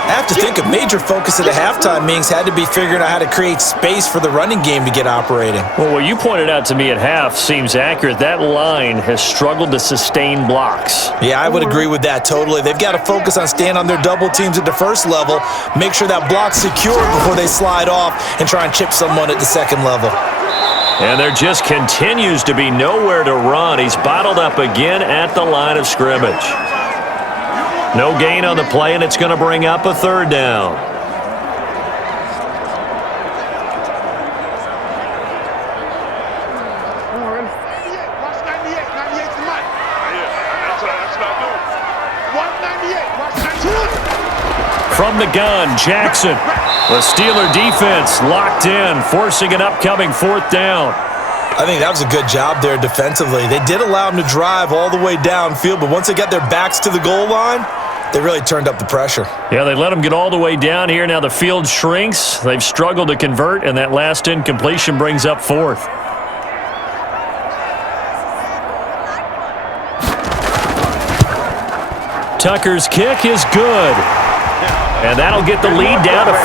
I have to think a major focus of the halftime meetings had to be figuring out how to create space for the running game to get operating. Well, what you pointed out to me at half seems accurate. That line has struggled to sustain blocks. Yeah, I would agree with that totally. They've got to focus on staying on their double teams at the first level, make sure that block's secure before they slide off and try and chip someone at the second level. And there just continues to be nowhere to run. He's bottled up again at the line of scrimmage. No gain on the play, and it's going to bring up a 3rd down. From the gun, Jackson. The Steeler defense locked in, forcing an upcoming 4th down. I think that was a good job there defensively. They did allow them to drive all the way downfield, but once they got their backs to the goal line, they really turned up the pressure. Yeah, they let them get all the way down here. Now the field shrinks. They've struggled to convert, and that last incompletion brings up 4th. Tucker's kick is good. And that'll get the lead down to 5.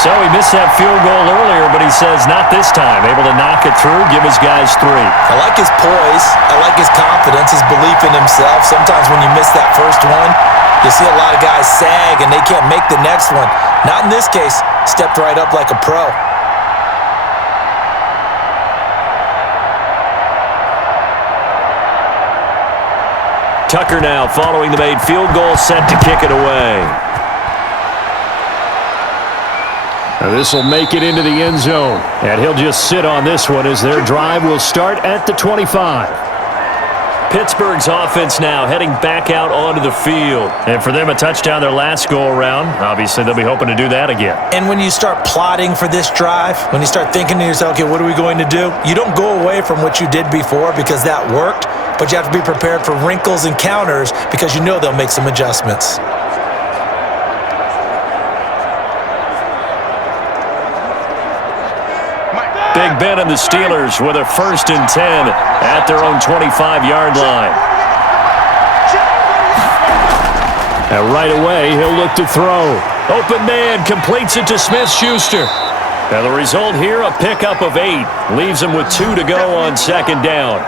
So he missed that field goal earlier, but he says not this time. Able to knock it through, give his guys 3. I like his poise. I like his confidence, his belief in himself. Sometimes when you miss that first one, you see a lot of guys sag and they can't make the next one. Not in this case. Stepped right up like a pro. Tucker now following the made field goal, set to kick it away. This will make it into the end zone, and he'll just sit on this one as their drive will start at the 25. Pittsburgh's offense now heading back out onto the field. And for them, a touchdown their last go-around. Obviously, they'll be hoping to do that again. And when you start plotting for this drive, when you start thinking to yourself, okay, what are we going to do? You don't go away from what you did before because that worked, but you have to be prepared for wrinkles and counters because you know they'll make some adjustments. Big Ben and the Steelers with a 1st and 10 at their own 25-yard line. And right away, he'll look to throw. Open man completes it to Smith-Schuster. And the result here, a pickup of 8. Leaves him with 2 to go on 2nd down.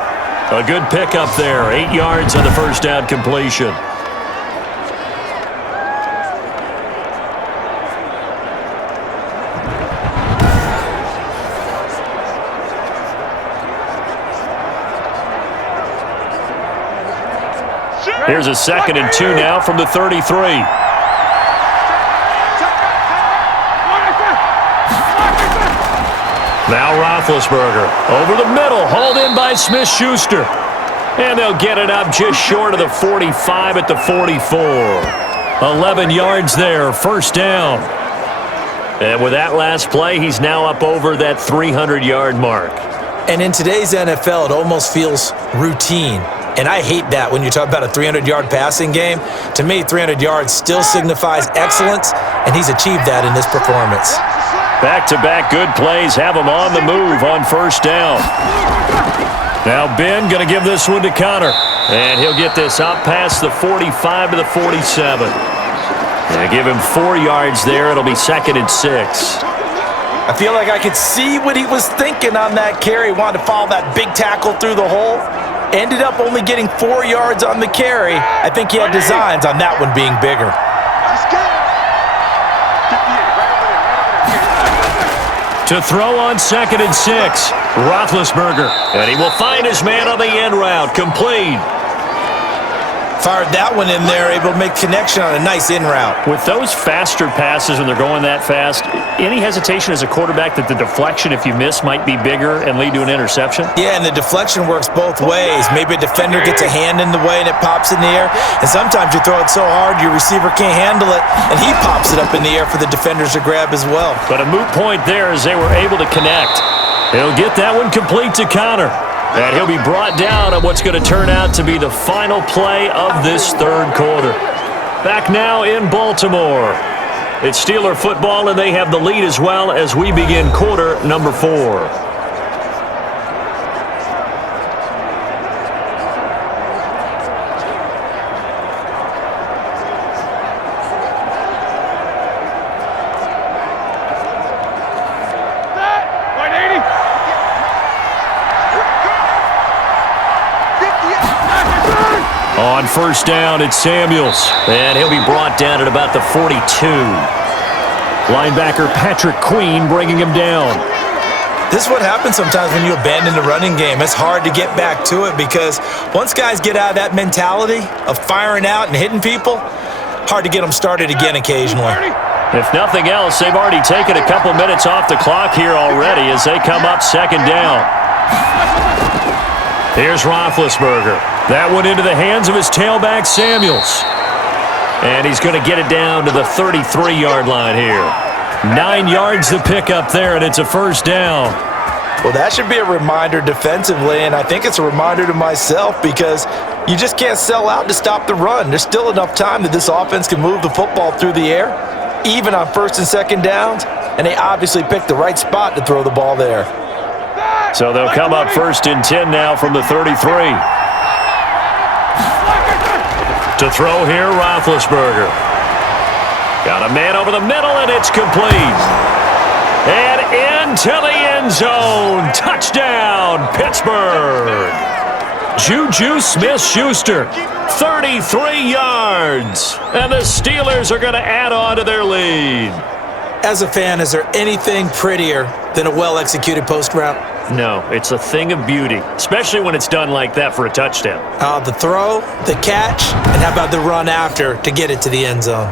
A good pickup there, 8 yards on the first down completion. Here's a 2nd and 2 now from the 33. Now Roethlisberger over the middle, hauled in by Smith-Schuster. And they'll get it up just short of the 45 at the 44. 11 yards there, 1st down. And with that last play, he's now up over that 300-yard mark. And in today's NFL, it almost feels routine. And I hate that when you talk about a 300-yard passing game. To me, 300 yards still signifies excellence, and he's achieved that in this performance. Back-to-back good plays have him on the move on 1st down. Now Ben going to give this one to Connor. And he'll get this up past the 45 to the 47. And give him 4 yards there. It'll be 2nd and 6. I feel like I could see what he was thinking on that carry. Wanted to follow that big tackle through the hole. Ended up only getting 4 yards on the carry. I think he had designs on that one being bigger. To throw on 2nd and 6, Roethlisberger. And he will find his man on the end route, complete. Fired that one in there, able to make connection on a nice in route. With those faster passes when they're going that fast, any hesitation as a quarterback that the deflection, if you miss, might be bigger and lead to an interception? Yeah, and the deflection works both ways. Maybe a defender gets a hand in the way and it pops in the air. And sometimes you throw it so hard your receiver can't handle it, and he pops it up in the air for the defenders to grab as well. But a moot point there as they were able to connect. He'll get that one complete to Connor. And he'll be brought down on what's going to turn out to be the final play of this 3rd quarter. Back now in Baltimore. It's Steeler football, and they have the lead as well as we begin quarter number 4. On 1st down, it's Samuels. And he'll be brought down at about the 42. Linebacker Patrick Queen bringing him down. This is what happens sometimes when you abandon the running game. It's hard to get back to it because once guys get out of that mentality of firing out and hitting people, hard to get them started again occasionally. If nothing else, they've already taken a couple minutes off the clock here already as they come up 2nd down. Here's Roethlisberger. That one into the hands of his tailback, Samuels. And he's going to get it down to the 33-yard line here. 9 yards to pick up there, and it's a 1st down. Well, that should be a reminder defensively, and I think it's a reminder to myself because you just can't sell out to stop the run. There's still enough time that this offense can move the football through the air, even on 1st and 2nd downs, and they obviously picked the right spot to throw the ball there. So they'll come up 1st and 10 now from the 33. To throw here, Roethlisberger. Got a man over the middle, and it's complete. And into the end zone. Touchdown, Pittsburgh. Juju Smith-Schuster, 33 yards. And the Steelers are going to add on to their lead. As a fan, is there anything prettier than a well-executed post route? No, it's a thing of beauty, especially when it's done like that for a touchdown. The throw, the catch, and how about the run after to get it to the end zone?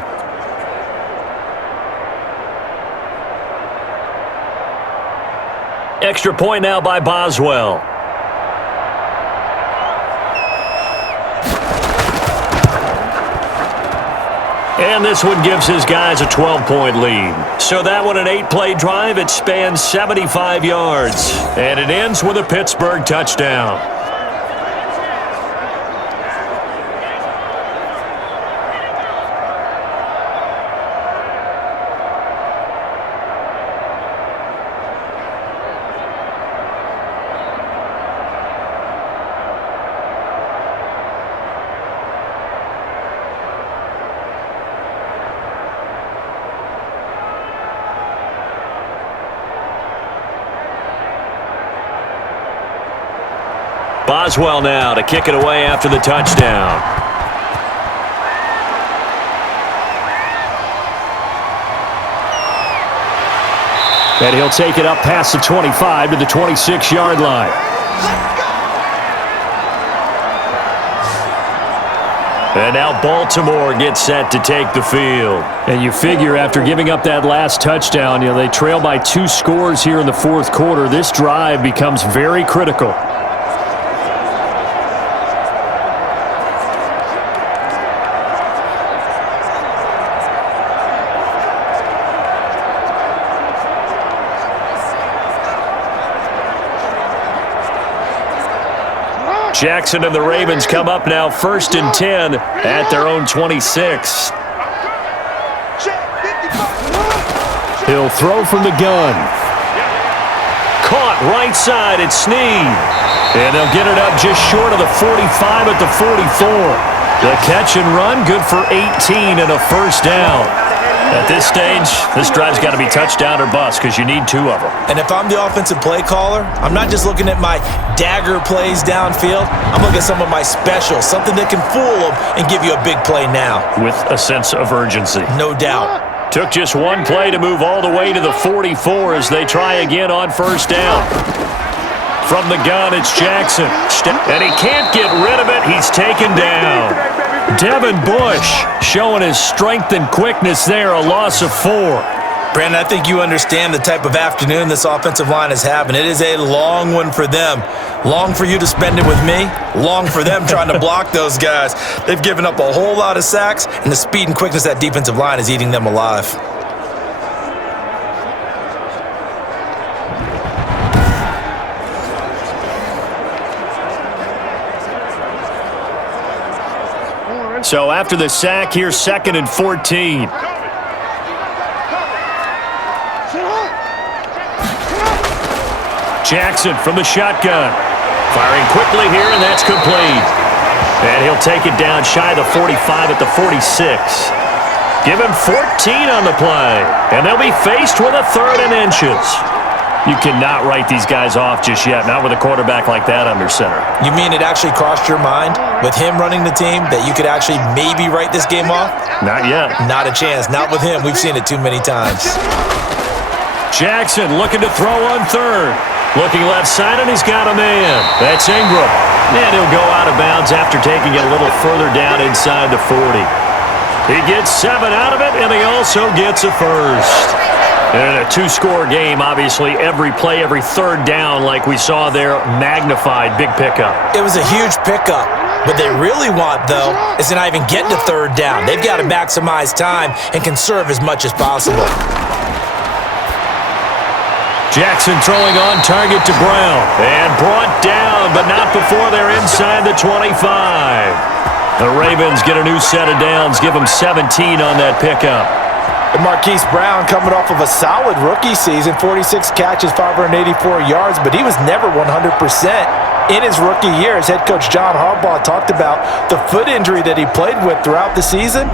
Extra point now by Boswell. And this one gives his guys a 12-point lead. So that one, an 8-play drive. It spans 75 yards. And it ends with a Pittsburgh touchdown. Boswell now to kick it away after the touchdown. And he'll take it up past the 25 to the 26-yard line. And now Baltimore gets set to take the field. And you figure after giving up that last touchdown, they trail by 2 scores here in the fourth quarter. This drive becomes very critical. Jackson and the Ravens come up now 1st and 10 at their own 26. He'll throw from the gun. Caught right side, it's Snead. And they'll get it up just short of the 45 at the 44. The catch and run, good for 18 and a first down. At this stage, this drive's got to be touchdown or bust because you need 2 of them. And if I'm the offensive play caller, I'm not just looking at my dagger plays downfield. I'm looking at some of my specials, something that can fool them and give you a big play now. With a sense of urgency. No doubt. Took just 1 play to move all the way to the 44 as they try again on first down. From the gun, it's Jackson. And he can't get rid of it. He's taken down. Devin Bush showing his strength and quickness there, a loss of 4. Brandon, I think you understand the type of afternoon this offensive line is having. It is a long one for them. Long for you to spend it with me. Long for them trying to block those guys. They've given up a whole lot of sacks, and the speed and quickness of that defensive line is eating them alive. So after the sack, here's 2nd and 14. Jackson from the shotgun. Firing quickly here, and that's complete. And he'll take it down shy of the 45 at the 46. Give him 14 on the play. And they'll be faced with a 3rd and inches. You cannot write these guys off just yet, not with a quarterback like that under center. You mean it actually crossed your mind with him running the team that you could actually maybe write this game off? Not yet. Not a chance. Not with him. We've seen it too many times. Jackson looking to throw on 3rd. Looking left side, and he's got a man. That's Ingram. And he'll go out of bounds after taking it a little further down inside the 40. He gets 7 out of it, and he also gets a first. And in a 2-score game, obviously, every play, every 3rd down, like we saw there, magnified, big pickup. It was a huge pickup. What they really want, though, is to not even get to 3rd down. They've got to maximize time and conserve as much as possible. Jackson throwing on target to Brown. And brought down, but not before they're inside the 25. The Ravens get a new set of downs, give them 17 on that pickup. And Marquise Brown coming off of a solid rookie season, 46 catches, 584 yards, but he was never 100% in his rookie year. As head coach John Harbaugh talked about the foot injury that he played with throughout the season.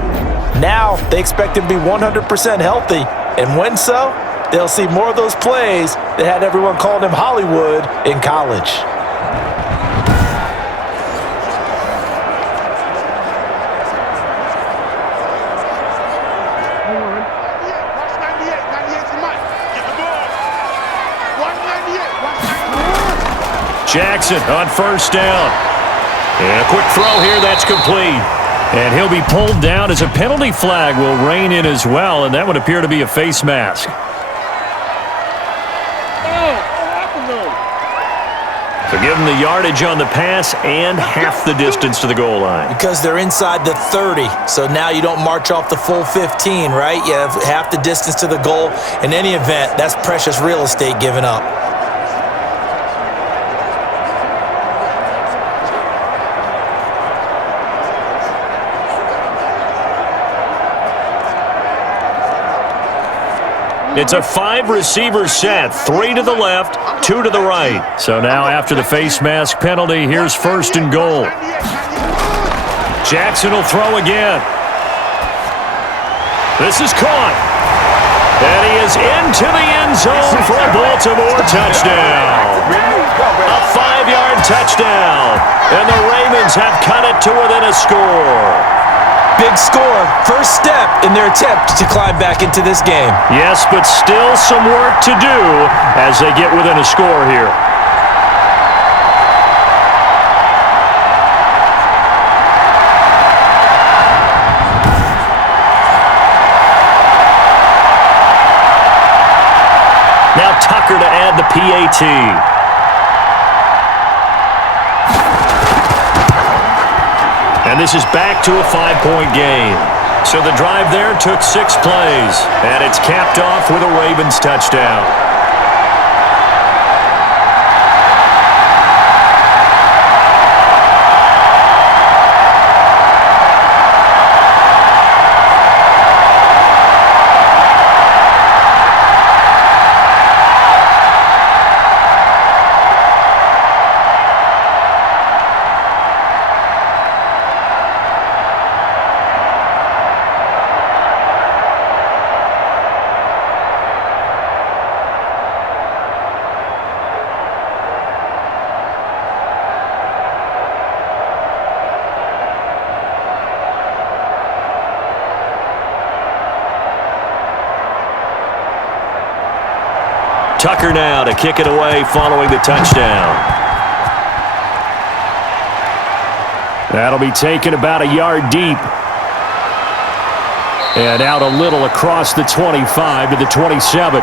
Now they expect him to be 100% healthy, and when so, they'll see more of those plays that had everyone calling him Hollywood in college. Jackson on first down. And a quick throw here, that's complete. And he'll be pulled down as a penalty flag will rein in as well, and that would appear to be a face mask. So give them the yardage on the pass and half the distance to the goal line. Because they're inside the 30, so now you don't march off the full 15, right? You have half the distance to the goal. In any event, that's precious real estate given up. It's a 5-receiver set, 3 to the left, 2 to the right. So now after the face mask penalty, here's first and goal. Jackson will throw again. This is caught. And he is into the end zone for a Baltimore touchdown. A 5-yard touchdown. And the Ravens have cut it to within a score. Big score, first step in their attempt to climb back into this game. Yes, but still some work to do as they get within a score here. Now Tucker to add the PAT. And this is back to a 5-point game. So the drive there took 6 plays, and it's capped off with a Ravens touchdown. Tucker now to kick it away following the touchdown. That'll be taken about a yard deep. And out a little across the 25 to the 27.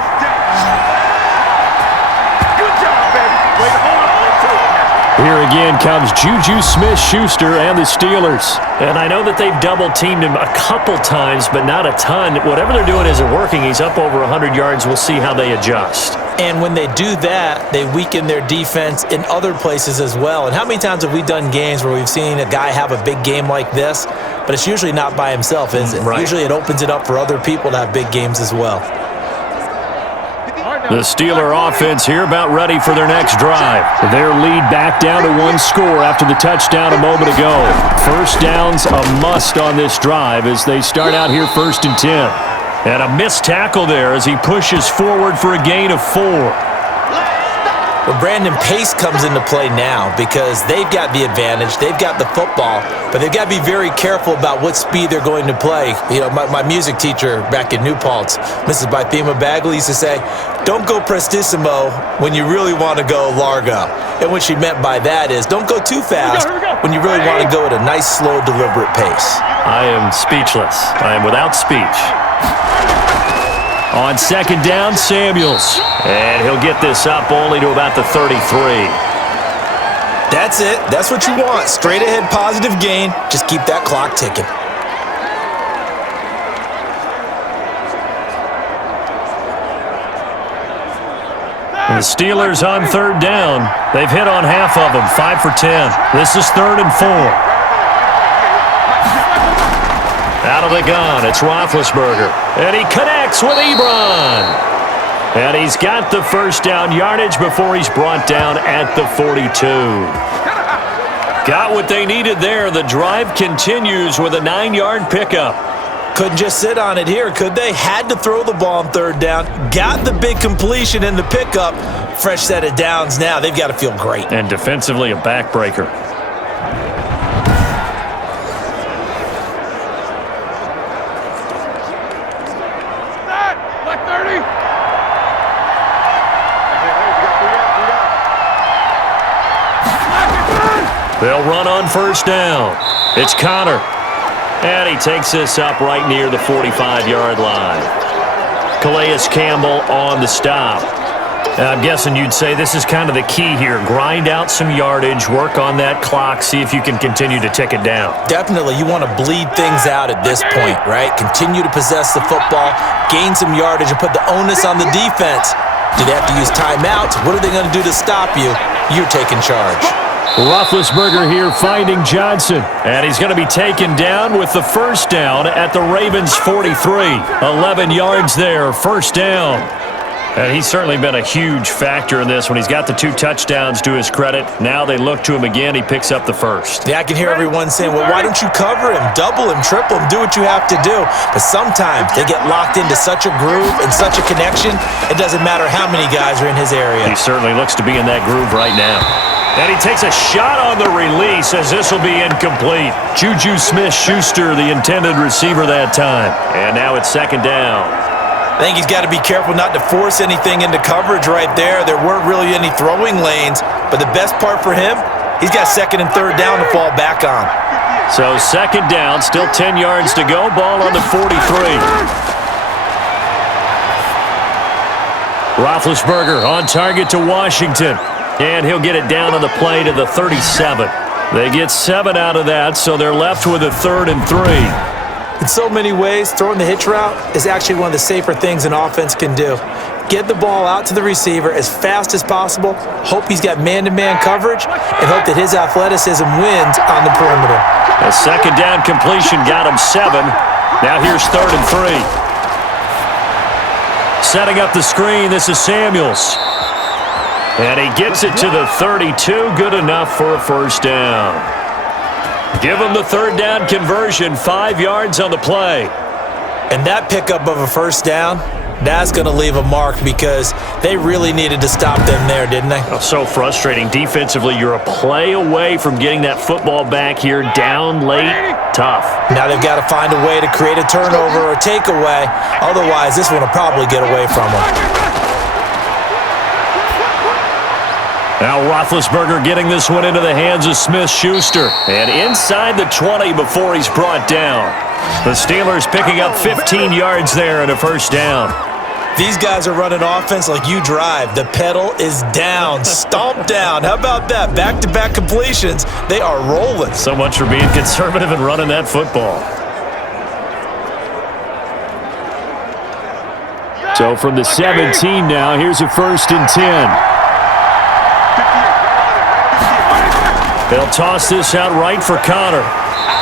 Here again comes Juju Smith-Schuster and the Steelers. And I know that they've double-teamed him a couple times, but not a ton. Whatever they're doing isn't working. He's up over 100 yards. We'll see how they adjust. And when they do that, they weaken their defense in other places as well. And how many times have we done games where we've seen a guy have a big game like this, but it's usually not by himself, is it? Right. Usually it opens it up for other people to have big games as well. The Steeler offense here about ready for their next drive. Their lead back down to 1 score after the touchdown a moment ago. First down's a must on this drive as they start out here 1st and 10. And a missed tackle there as he pushes forward for a gain of 4. But Brandon, pace comes into play now because they've got the advantage. They've got the football, but they've got to be very careful about what speed they're going to play. You know, my music teacher back in New Paltz, Mrs. Bythema Bagley, used to say, don't go prestissimo when you really want to go largo. And what she meant by that is don't go too fast when you really want to go at a nice, slow, deliberate pace. I am speechless. I am without speech. On 2nd down, Samuels. And he'll get this up only to about the 33. That's it. That's what you want. Straight ahead, positive gain. Just keep that clock ticking. The Steelers on 3rd down. They've hit on half of them, 5 for 10. This is 3rd and 4. Out of the gun, it's Roethlisberger. And he connects with Ebron. And he's got the first down yardage before he's brought down at the 42. Got what they needed there. The drive continues with a 9-yard pickup. Couldn't just sit on it here, could they? Had to throw the ball on 3rd down. Got the big completion in the pickup. Fresh set of downs now. They've got to feel great. And defensively, a backbreaker. They'll run on first down. It's Connor. And he takes this up right near the 45-yard line. Calais Campbell on the stop. I'm guessing you'd say this is kind of the key here. Grind out some yardage, work on that clock, see if you can continue to tick it down. Definitely, you want to bleed things out at this point, right? Continue to possess the football, gain some yardage, and put the onus on the defense. Do they have to use timeouts? What are they going to do to stop you? You're taking charge. Roethlisberger here finding Johnson. And he's going to be taken down with the first down at the Ravens' 43. 11 yards there, first down. And he's certainly been a huge factor in this when he's got the 2 touchdowns to his credit. Now they look to him again. He picks up the first. Yeah, I can hear everyone saying, well, why don't you cover him, double him, triple him, do what you have to do. But sometimes they get locked into such a groove and such a connection, it doesn't matter how many guys are in his area. He certainly looks to be in that groove right now. And he takes a shot on the release as this will be incomplete. Juju Smith-Schuster, the intended receiver that time. And now it's second down. I think he's got to be careful not to force anything into coverage right there. There weren't really any throwing lanes, but the best part for him, he's got second and third down to fall back on. So second down, still 10 yards to go, ball on the 43. Roethlisberger on target to Washington, and he'll get it down on the play to the 37. They get 7 out of that, so they're left with a 3rd and 3. In so many ways, throwing the hitch route is actually one of the safer things an offense can do. Get the ball out to the receiver as fast as possible, hope he's got man-to-man coverage, and hope that his athleticism wins on the perimeter. A second down completion got him 7. Now here's 3rd and 3. Setting up the screen, this is Samuels. And he gets it to the 32, good enough for a first down. Give him the 3rd down conversion, 5 yards on the play. And that pickup of a first down, that's going to leave a mark because they really needed to stop them there, didn't they? Oh, so frustrating. Defensively, you're a play away from getting that football back here, down late, tough. Now they've got to find a way to create a turnover or takeaway. Otherwise, this one will probably get away from them. Now Roethlisberger getting this one into the hands of Smith-Schuster. And inside the 20 before he's brought down. The Steelers picking up 15 yards there and a first down. These guys are running offense like you drive. The pedal is down, stomped down. How about that? Back-to-back completions. They are rolling. So much for being conservative and running that football. So from the 17 now, here's a 1st and 10. They'll toss this out right for Connor.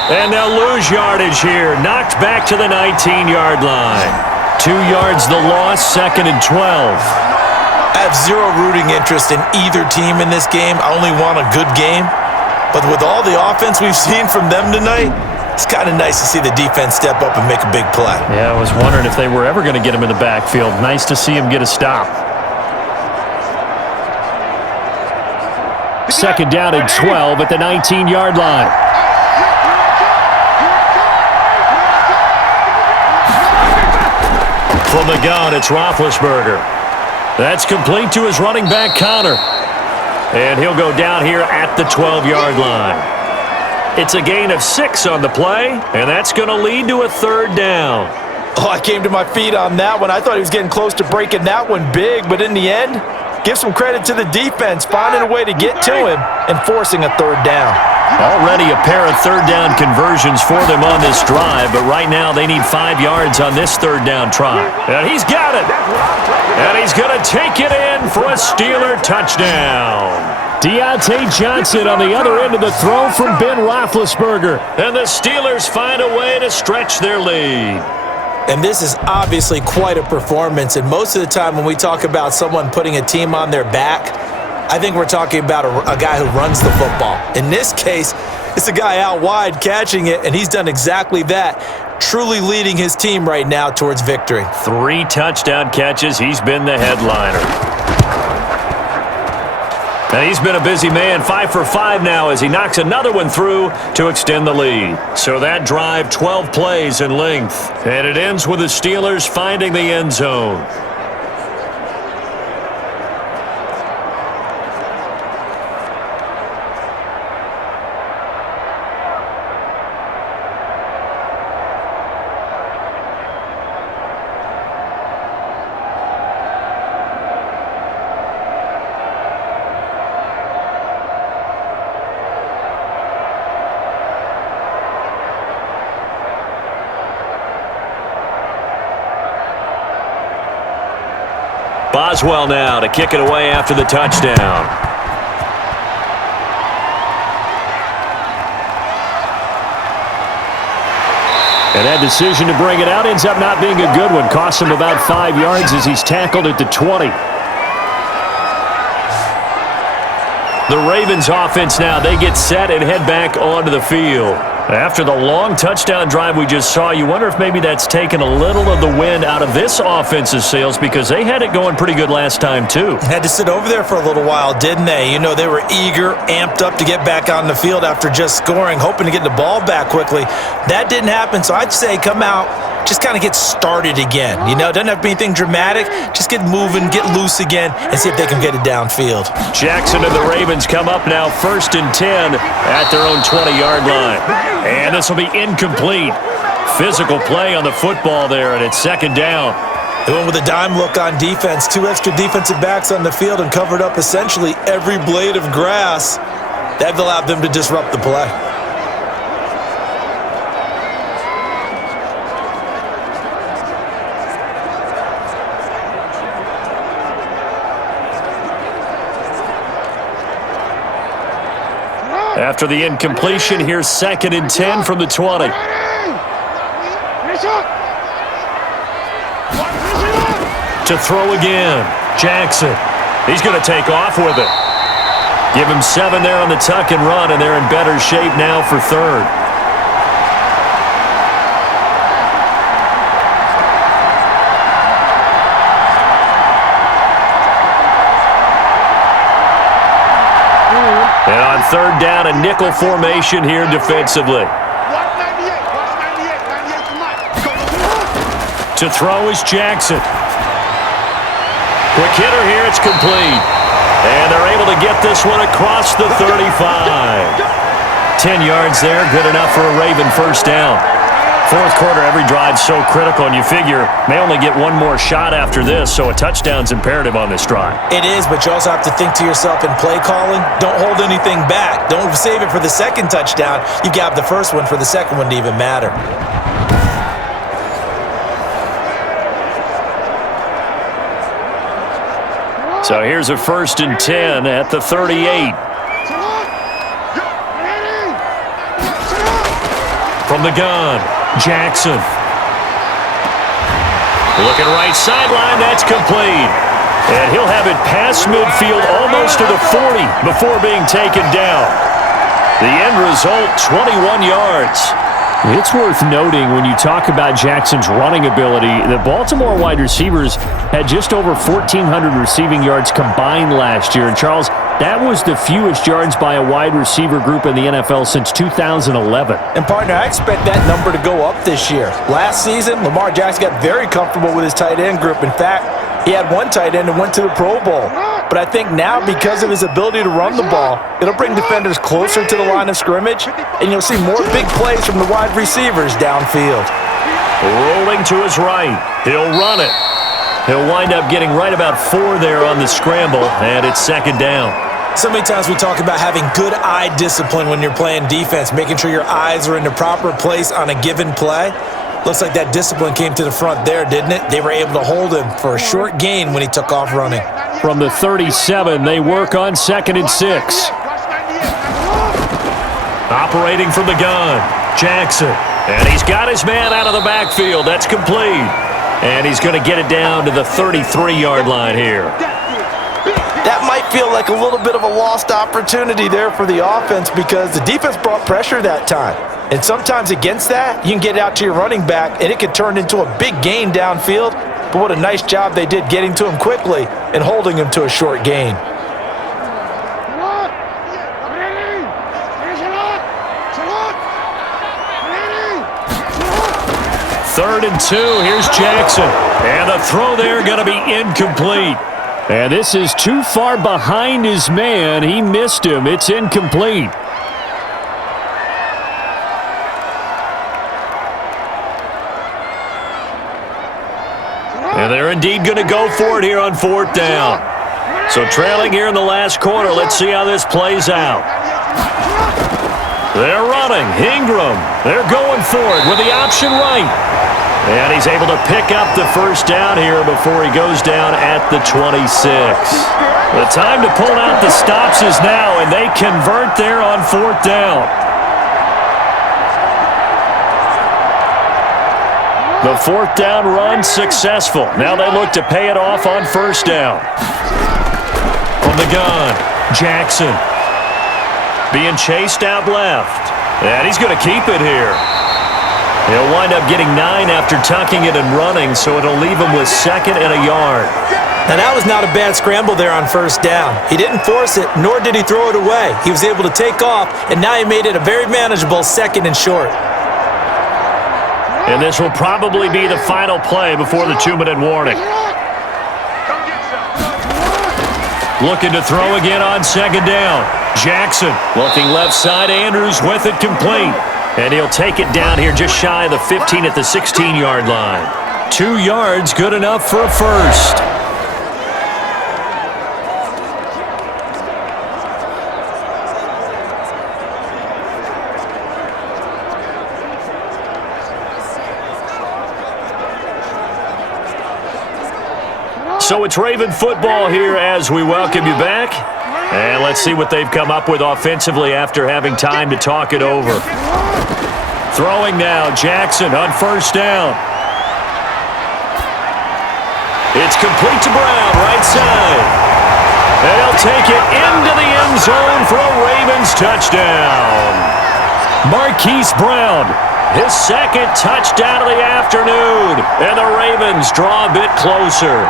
And they'll lose yardage here. Knocked back to the 19-yard line. 2 yards the loss, 2nd and 12. I have zero rooting interest in either team in this game. I only want a good game. But with all the offense we've seen from them tonight, it's kind of nice to see the defense step up and make a big play. Yeah, I was wondering if they were ever going to get him in the backfield. Nice to see him get a stop. 2nd down and 12 at the 19-yard line. From the gun, it's Roethlisberger. That's complete to his running back, Connor. And he'll go down here at the 12-yard line. It's a gain of 6 on the play, and that's going to lead to a 3rd down. Oh, I came to my feet on that one. I thought he was getting close to breaking that one big, but in the end, give some credit to the defense, finding a way to get to him and forcing a 3rd down. Already a pair of 3rd down conversions for them on this drive, but right now they need 5 yards on this 3rd down try. And he's got it. And he's going to take it in for a Steeler touchdown. Deontay Johnson on the other end of the throw from Ben Roethlisberger. And the Steelers find a way to stretch their lead. And this is obviously quite a performance. And most of the time when we talk about someone putting a team on their back, I think we're talking about a guy who runs the football. In this case, it's a guy out wide catching it, and he's done exactly that, truly leading his team right now towards victory. 3 touchdown catches. He's been the headliner. And he's been a busy man, 5 for 5 now as he knocks another one through to extend the lead. So that drive, 12 plays in length. And it ends with the Steelers finding the end zone. Boswell now to kick it away after the touchdown. And that decision to bring it out ends up not being a good one. Costs him about 5 yards as he's tackled at the 20. The Ravens offense now, they get set and head back onto the field. After the long touchdown drive we just saw, you wonder if maybe that's taken a little of the wind out of this offense's sails because they had it going pretty good last time too. Had to sit over there for a little while, didn't they? You know, they were eager, amped up to get back on the field after just scoring, hoping to get the ball back quickly. That didn't happen, so I'd say come out, just kind of get started again. You know, it doesn't have to be anything dramatic. Just get moving, get loose again, and see if they can get it downfield. Jackson and the Ravens come up now 1st and 10 at their own 20-yard line. And this will be incomplete. Physical play on the football there, and it's 2nd down. They went with a dime look on defense. 2 extra defensive backs on the field and covered up essentially every blade of grass. That allowed them to disrupt the play. After the incompletion, here's 2nd and 10 from the 20. To throw again, Jackson. He's going to take off with it. Give him 7 there on the tuck and run, and they're in better shape now for 3rd. And on 3rd down, a nickel formation here defensively. To throw is Jackson. Quick hitter here, it's complete. And they're able to get this one across the 35. 10 yards there, good enough for a Raven 1st down. 4th quarter, every drive's so critical, and you figure may only get one more shot after this, so a touchdown's imperative on this drive. It is, but you also have to think to yourself in play calling, don't hold anything back. Don't save it for the 2nd touchdown. You got the 1st one for the 2nd one to even matter. So here's a 1st and 10 at the 38. From the gun, Jackson. Looking right sideline, that's complete. And he'll have it past midfield almost to the 40 before being taken down. The end result, 21 yards. It's worth noting when you talk about Jackson's running ability, the Baltimore wide receivers had just over 1,400 receiving yards combined last year. And Charles, that was the fewest yards by a wide receiver group in the NFL since 2011. And partner, I expect that number to go up this year. Last season, Lamar Jackson got very comfortable with his tight end group. In fact, he had one tight end and went to the Pro Bowl. But I think now, because of his ability to run the ball, it'll bring defenders closer to the line of scrimmage, and you'll see more big plays from the wide receivers downfield. Rolling to his right. He'll run it. He'll wind up getting right about 4 there on the scramble, and it's 2nd down. So many times we talk about having good eye discipline when you're playing defense, making sure your eyes are in the proper place on a given play. Looks like that discipline came to the front there, didn't it? They were able to hold him for a short gain when he took off running. From the 37, they work on 2nd and 6. Operating from the gun, Jackson. And he's got his man out of the backfield. That's complete. And he's going to get it down to the 33-yard line here. That might feel like a little bit of a lost opportunity there for the offense because the defense brought pressure that time. And sometimes against that, you can get out to your running back, and it could turn into a big gain downfield. But what a nice job they did getting to him quickly and holding him to a short gain. Third and 2, here's Jackson. And the throw there going to be incomplete. And this is too far behind his man. He missed him. It's incomplete. And they're indeed going to go for it here on 4th down. So trailing here in the last quarter, let's see how this plays out. They're running. Ingram. They're going for it with the option right. And he's able to pick up the first down here before he goes down at the 26. The time to pull out the stops is now, and they convert there on 4th down. The 4th down run successful. Now they look to pay it off on 1st down. From the gun, Jackson. Being chased out left. And he's going to keep it here. He'll wind up getting 9 after tucking it and running, so it'll leave him with 2nd and a yard. Now, that was not a bad scramble there on 1st down. He didn't force it, nor did he throw it away. He was able to take off, and now he made it a very manageable 2nd and short. And this will probably be the final play before the 2-minute warning. Looking to throw again on 2nd down. Jackson looking left side. Andrews with it complete. And he'll take it down here just shy of the 15 at the 16-yard line. 2 yards, good enough for a first. So it's Raven football here as we welcome you back. And let's see what they've come up with offensively after having time to talk it over. Throwing now, Jackson on 1st down. It's complete to Brown, right side. And he'll take it into the end zone for a Ravens touchdown. Marquise Brown, his 2nd touchdown of the afternoon. And the Ravens draw a bit closer.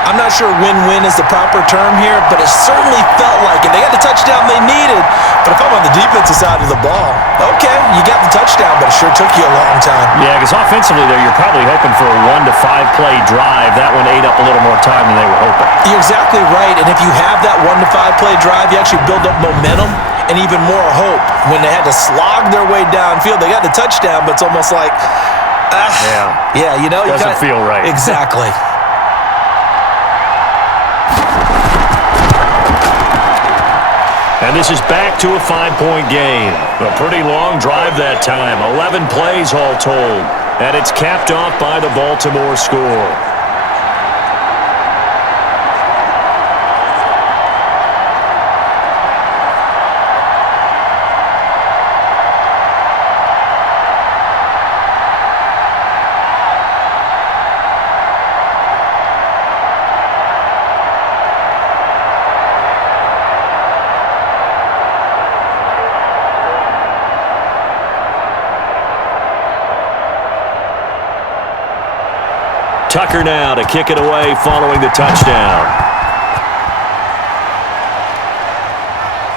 I'm not sure win-win is the proper term here, but it certainly felt like it. They got the touchdown they needed, but if I'm on the defensive side of the ball, okay, you got the touchdown, but it sure took you a long time. Yeah, because offensively there, you're probably hoping for a 1 to 5 play drive. That one ate up a little more time than they were hoping. You're exactly right, and if you have that 1 to 5 play drive, you actually build up momentum and even more hope. When they had to slog their way downfield, they got the touchdown, but it's almost like, yeah, you know. Doesn't feel right. Exactly. And this is back to a 5-point game. A pretty long drive that time. 11 plays all told. And it's capped off by the Baltimore score. Tucker now to kick it away following the touchdown.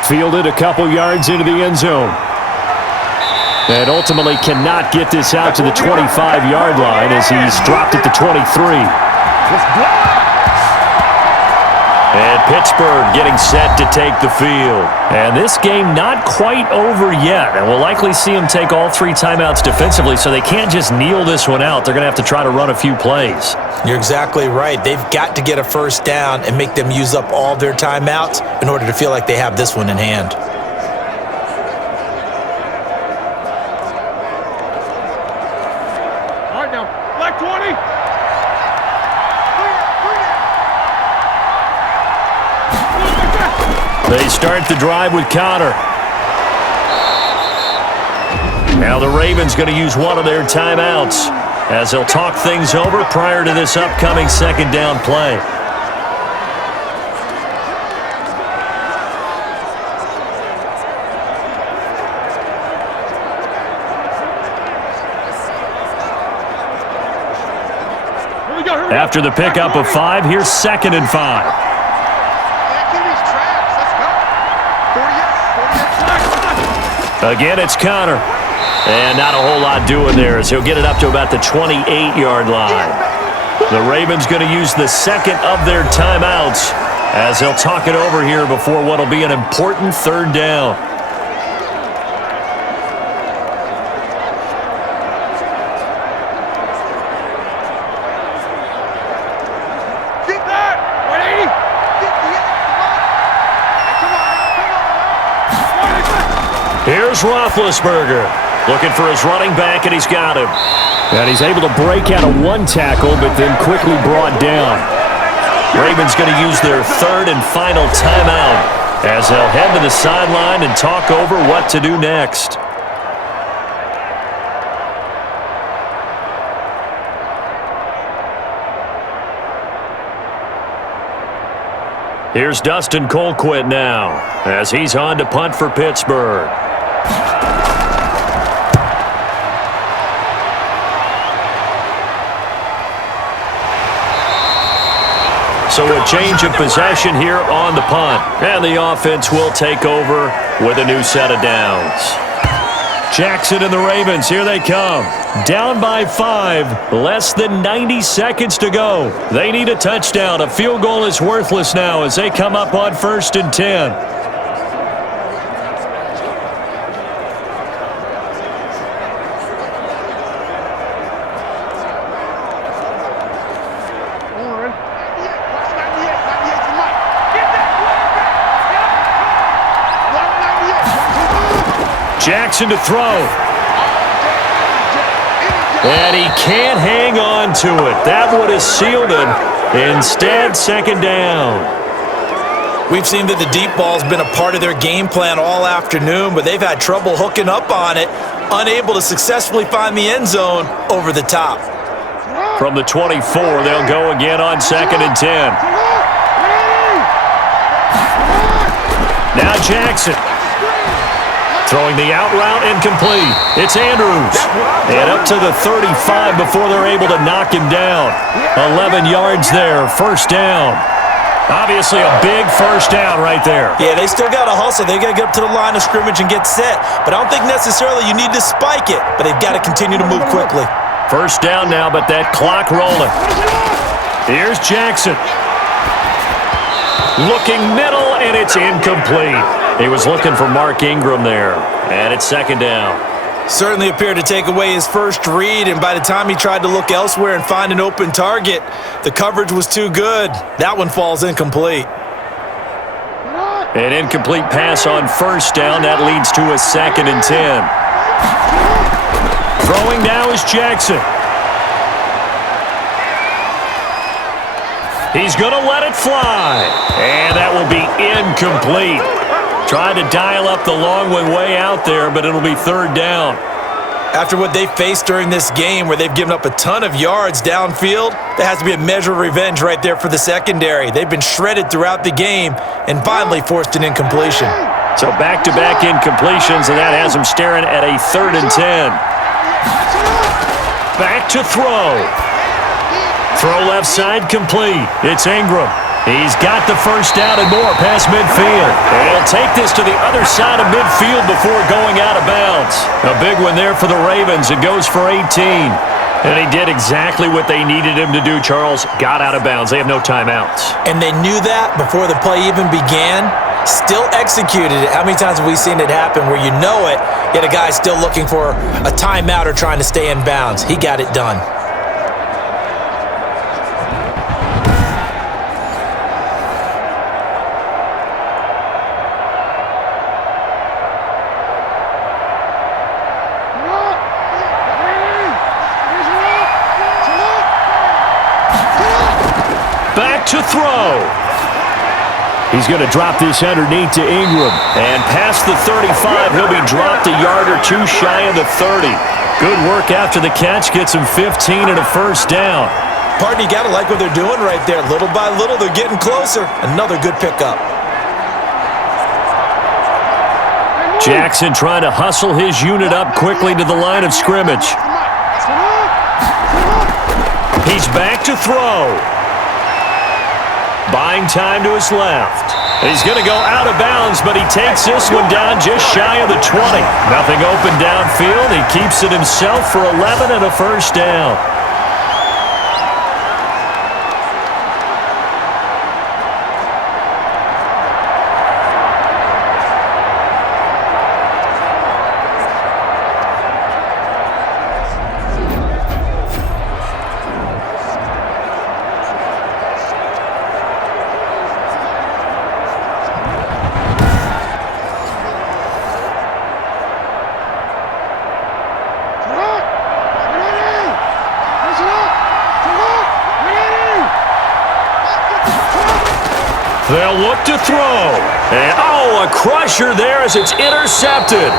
Fielded a couple yards into the end zone. And ultimately cannot get this out to the 25-yard line as he's dropped at the 23. And Pittsburgh getting set to take the field. And this game not quite over yet. And we'll likely see them take all 3 timeouts defensively, so they can't just kneel this one out. They're going to have to try to run a few plays. You're exactly right. They've got to get a first down and make them use up all their timeouts in order to feel like they have this one in hand. All right, now, black 20. They start the drive with Connor. Now the Ravens going to use one of their timeouts as they'll talk things over prior to this upcoming 2nd down play. After the pickup of 5, here's 2nd and 5. Again, it's Connor. And not a whole lot doing there as he'll get it up to about the 28-yard line. The Ravens going to use the 2nd of their timeouts as they'll talk it over here before what will be an important 3rd down. Get that! 180! Here's Roethlisberger. Looking for his running back, and he's got him. And he's able to break out of one tackle, but then quickly brought down. Ravens going to use their third and final timeout as they'll head to the sideline and talk over what to do next. Here's Dustin Colquitt now as he's on to punt for Pittsburgh. So a change of possession here on the punt. And the offense will take over with a new set of downs. Jackson and the Ravens, here they come. Down by 5, less than 90 seconds to go. They need a touchdown. A field goal is worthless now as they come up on 1st and 10. Jackson to throw. And he can't hang on to it. That would have sealed it. Instead, 2nd down. We've seen that the deep ball's been a part of their game plan all afternoon, but they've had trouble hooking up on it, unable to successfully find the end zone over the top. From the 24, they'll go again on 2nd and 10. Now Jackson. Throwing the out route incomplete. It's Andrews. And up to the 35 before they're able to knock him down. 11 yards there, 1st down. Obviously a big 1st down right there. Yeah, they still got to hustle. They got to get up to the line of scrimmage and get set. But I don't think necessarily you need to spike it. But they've got to continue to move quickly. 1st down now, but that clock rolling. Here's Jackson. Looking middle, and it's incomplete. He was looking for Mark Ingram there, and it's 2nd down. Certainly appeared to take away his first read, and by the time he tried to look elsewhere and find an open target, the coverage was too good. That one falls incomplete. An incomplete pass on 1st down. That leads to a 2nd and 10. Throwing now is Jackson. He's going to let it fly, and that will be incomplete. Trying to dial up the long one way out there, but it'll be 3rd down. After what they faced during this game where they've given up a ton of yards downfield, there has to be a measure of revenge right there for the secondary. They've been shredded throughout the game and finally forced an incompletion. So back-to-back incompletions, and that has them staring at a 3rd and 10. Back to throw. Throw left side complete. It's Ingram. He's got the 1st down and more past midfield. And he'll take this to the other side of midfield before going out of bounds. A big one there for the Ravens. It goes for 18. And he did exactly what they needed him to do, Charles. Got out of bounds. They have no timeouts. And they knew that before the play even began. Still executed it. How many times have we seen it happen where you know it, yet a guy's still looking for a timeout or trying to stay in bounds? He got it done. To throw. He's going to drop this underneath to Ingram. And past the 35, he'll be dropped a yard or two shy of the 30. Good work after the catch. Gets him 15 and a 1st down. Pardon, you got to like what they're doing right there. Little by little, they're getting closer. Another good pickup. Jackson trying to hustle his unit up quickly to the line of scrimmage. He's back to throw. Buying time to his left. He's going to go out of bounds, but he takes this one down just shy of the 20. Nothing open downfield. He keeps it himself for 11 and a 1st down. They'll look to throw. And, a crusher there as it's intercepted.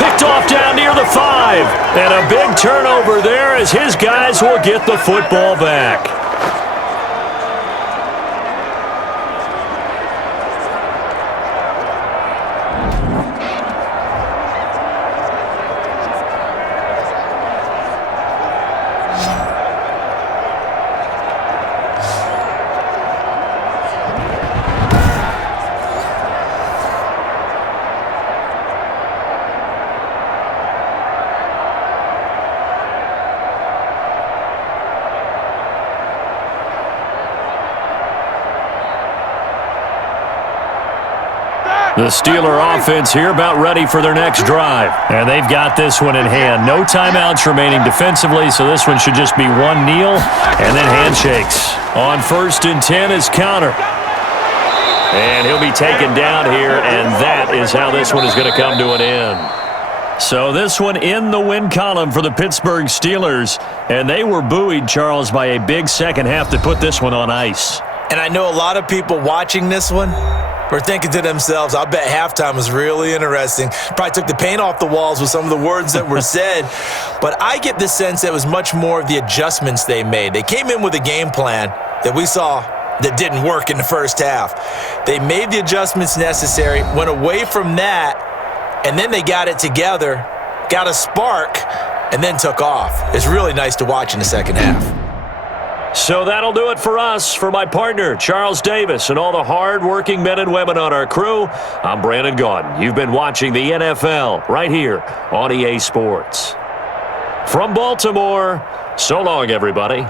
Picked off down near the 5. And a big turnover there as his guys will get the football back. The Steeler offense here about ready for their next drive. And they've got this one in hand. No timeouts remaining defensively, so this one should just be one kneel and then handshakes. On 1st and 10 is counter. And he'll be taken down here, and that is how this one is going to come to an end. So this one in the win column for the Pittsburgh Steelers. And they were buoyed, Charles, by a big second half to put this one on ice. And I know a lot of people watching this one were thinking to themselves, I bet halftime was really interesting. Probably took the paint off the walls with some of the words that were said. But I get the sense that it was much more of the adjustments they made. They came in with a game plan that we saw that didn't work in the first half. They made the adjustments necessary, went away from that, and then they got it together, got a spark, and then took off. It's really nice to watch in the second half. So that'll do it for us. For my partner, Charles Davis, and all the hard-working men and women on our crew, I'm Brandon Gaudin. You've been watching the NFL right here on EA Sports. From Baltimore, so long, everybody.